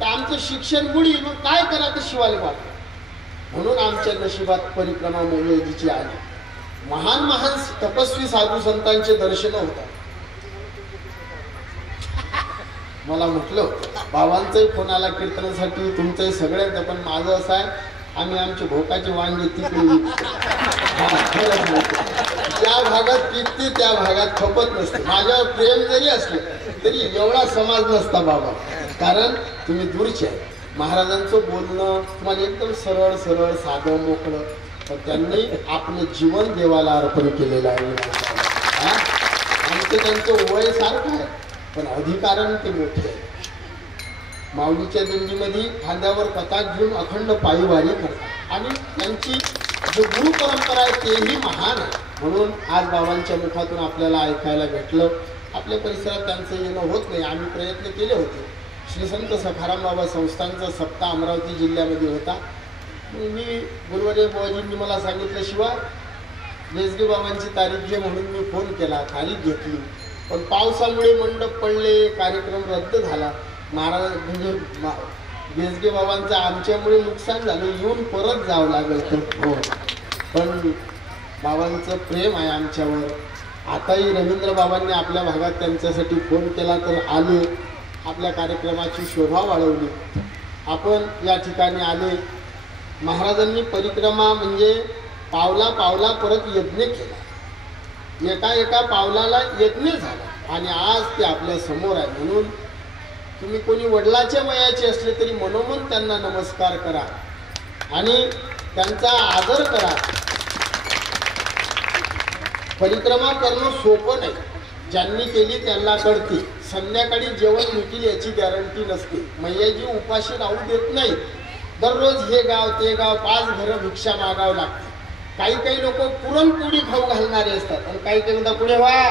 तर आमचं शिक्षण बुडील, मग काय करा ते शिवायला पाठवा. म्हणून आमच्या नशिबात परिक्रमा मोदीची आली. महान महान तपस्वी साधू संतांचे दर्शन होतात. मला म्हटलं बाबांचाही फोन आला कीर्तनासाठी, तुमचंही सगळ्यांचं, पण माझं असं आहे आम्ही आमची भोकाची वांगी तिकडे त्या भागात पिकते त्या भागात खपत नसते. माझ्यावर प्रेम जरी असलं तरी एवढा समाज नसता बाबा, कारण तुम्ही दूरचे आहे. महाराजांचं बोलणं तुम्हाला एकदम सरळ सरळ साधं मोकळं, पण त्यांनी आपलं जीवन देवाला अर्पण केलेलं आहे. आणि ते त्यांचं वय सारखं आहे पण अधिकाराने ते मोठे आहे. माऊलीच्या दिंडीमध्ये खांद्यावर कथा घेऊन अखंड पायीवारी करतात आणि त्यांची जो गुरु परंपरा आहे तेही महान आहे. म्हणून आज बाबांच्या मुखातून आपल्याला ऐकायला भेटलं. आपल्या परिसरात त्यांचं येणं होत नाही, आम्ही प्रयत्न केले होते. श्री संत सखाराम बाबा संस्थांचा सप्ताह अमरावती जिल्ह्यामध्ये होता. मी गुरुवारी बुवाजींनी मला सांगितलं, शिवाय जेसगे बाबांची तारीख घे म्हणून मी फोन केला, तारीख घेतली, पण पावसामुळे मंडप पडले, कार्यक्रम रद्द झाला. महाराज म्हणजे बेसगे बाबांचं आमच्यामुळे नुकसान झालं, येऊन परत जावं लागलं. हो, पण बाबांचं प्रेम आहे आमच्यावर. आताही रवींद्र बाबांनी आपल्या भागात त्यांच्यासाठी फोन केला तर आले, आपल्या कार्यक्रमाची शोभा वाढवली. आपण या ठिकाणी आले. महाराजांनी परिक्रमा म्हणजे पावला पावला परत यज्ञ केला, एका एका पावलाला यज्ञ झाला आणि आज ते आपल्या समोर आहे. म्हणून तुम्ही कोणी वडिलाच्या वयाचे असले तरी मनोमन त्यांना नमस्कार करा आणि त्यांचा आदर करा. परिक्रमा करणं सोपं नाही, ज्यांनी केली त्यांना कळते. संध्याकाळी जेवण मिळतील याची गॅरंटी नसते. मैयाजी उपाशी राहू देत नाही. दररोज हे गाव ते गाव 5 घरं भिक्षा मागावं लागते. काही काही लोक पुरणपोळी खाऊ घालणारे असतात आणि काही काही म्हणतात पुढे व्हा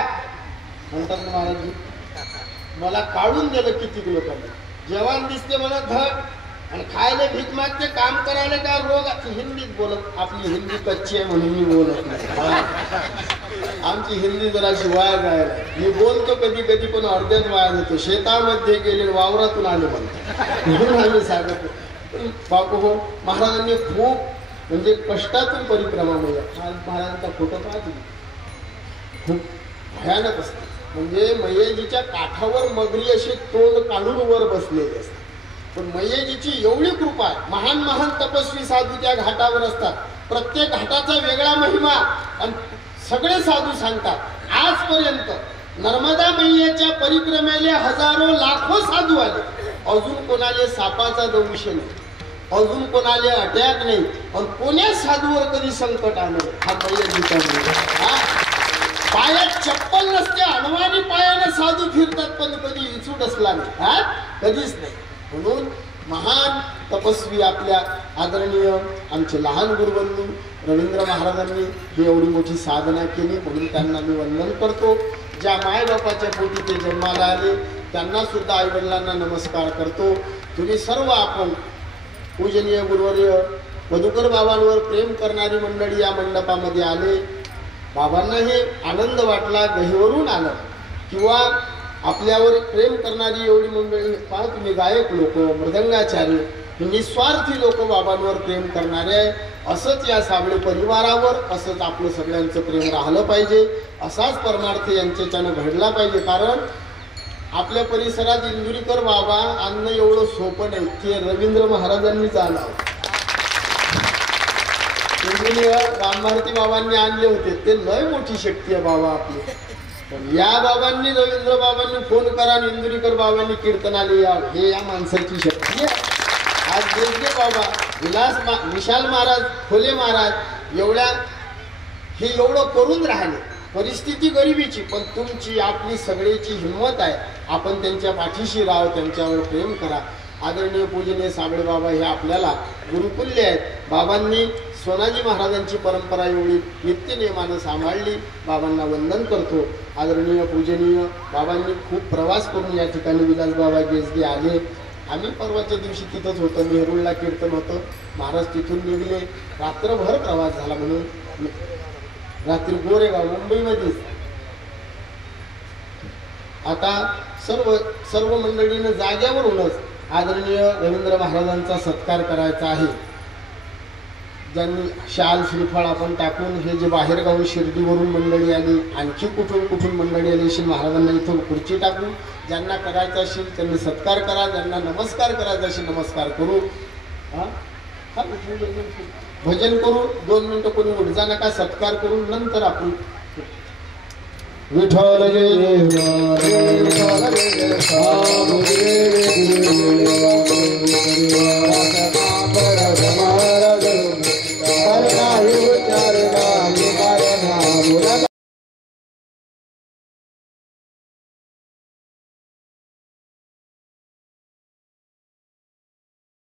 म्हणतात. महाराज मला काढून दिलं किती लोकांनी, जेवण दिसते मला धड आणि खायला भीक मागते, काम करायला का रोग. हिंदीत बोलत, आपली हिंदी कच्ची आहे म्हणून मी बोलत नाही. आमची हिंदी जराशी वाया जायला, मी बोलतो कधी कधी पण अर्ध्यात वाया जातो. शेतामध्ये गेले वावरातून आले म्हणतो म्हणून आम्ही सांगतो. बापू हो, महाराजांनी खूप म्हणजे कष्टातून परिक्रमा मिळाला. आज महाराजांचा फोटो पाहतो, खूप भयानक असते. म्हणजे मैयाजीच्या काठावर मगरी असे तोंड काढून वर बसलेले असतात. पण मैयाजीची एवढी कृपा आहे. महान महान तपस्वी साधू त्या घाटावर असतात. प्रत्येक घाटाचा वेगळा महिमा आणि सगळे साधू सांगतात. आजपर्यंत नर्मदा मैयाच्या परिक्रमेला हजारो लाखो साधू आले. अजून कोणाले सापाचा दंश नाही, अजून कोणाले अटॅक नाही, आणि कोण्या साधूवर कधी संकट आलं हा मैयाजीचा. पायात चप्पल नसते, अणवानी पायाने साधू फिरतात पण कधी इचूट असला नाही, कधीच नाही. म्हणून महान तपस्वी आपल्या आदरणीय आमचे लहान गुरुबंधू रवींद्र महाराजांनी ही एवढी मोठी साधना केली, म्हणून त्यांना मी वंदन करतो. ज्या मायबापाच्या पोटी ते जन्माला आले त्यांना सुद्धा आईवडिलांना नमस्कार करतो. तुम्ही सर्व आपण पूजनीय गुरुवर्य मधुकर बाबांवर प्रेम करणारी मंडळी या मंडपामध्ये आले. बाबांनाही आनंद वाटला, गहिवरून आलं. किंवा आपल्यावर प्रेम करणारी एवढी मंडळी पहा तुम्ही, गायक लोक, मृदंगाचार्य, निस्वार्थी लोक बाबांवर प्रेम करणारे आहे. असंच या साबळे परिवारावर, असंच आपलं सगळ्यांचं प्रेम राहिलं पाहिजे. असाच परमार्थ यांच्याच्यानं घडला पाहिजे. कारण आपल्या परिसरात इंदुरीकर बाबा आणणं एवढं सोपं नाही. ते रवींद्र महाराजांनीच आणावं. इंजिनियर रामभारती बाबांनी आणले होते, ते लय मोठी शक्ती आहे बाबा आपली. पण या बाबांनी, रवींद्र बाबांनी फोन करा आणि इंदुरीकर बाबांनी कीर्तनाला या, हे या माणसाची शक्ती आहे. आज देशगे बाबा, विशाल महाराज, खोले महाराज एवढ्या हे एवढं करून राहिले. परिस्थिती गरिबीची, पण तुमची आपली सगळ्याची हिंमत आहे. आपण त्यांच्या पाठीशी राहावं, त्यांच्यावर प्रेम करा. आदरणीय पूजनीय साबळे बाबा हे आपल्याला गुरुकुल्य आहेत. बाबांनी सोनाजी महाराजांची परंपरा एवढी नित्य नियमानं सांभाळली. बाबांना वंदन करतो. आदरणीय पूजनीय बाबांनी खूप प्रवास करून या ठिकाणी विलास बाबा गेसगे आले. आम्ही परवाच्या दिवशी तिथंच होतो, नेहरूळला कीर्तन होतं. महाराज तिथून निघले, रात्रभर प्रवास झाला. म्हणून रात्री गोरेगाव मुंबईमध्येच. आता सर्व मंडळीनं जाग्यावरूनच आदरणीय रवींद्र महाराजांचा सत्कार करायचा आहे. ज्यांनी शाल श्रीफळ आपण टाकून, हे जे बाहेरगावी शिर्डीवरून मंडळी आली, आणखी कुठून मंडळी आली असेल, महाराजांना इथं खुर्ची टाकून ज्यांना करायचं असेल त्यांनी सत्कार करा. ज्यांना नमस्कार करायचा असेल नमस्कार करू. भजन करू. 2 मिनिटं कोणी उठजा नका. सत्कार करून नंतर आपण विठ्ठल जय देव विठ्ठल जय देव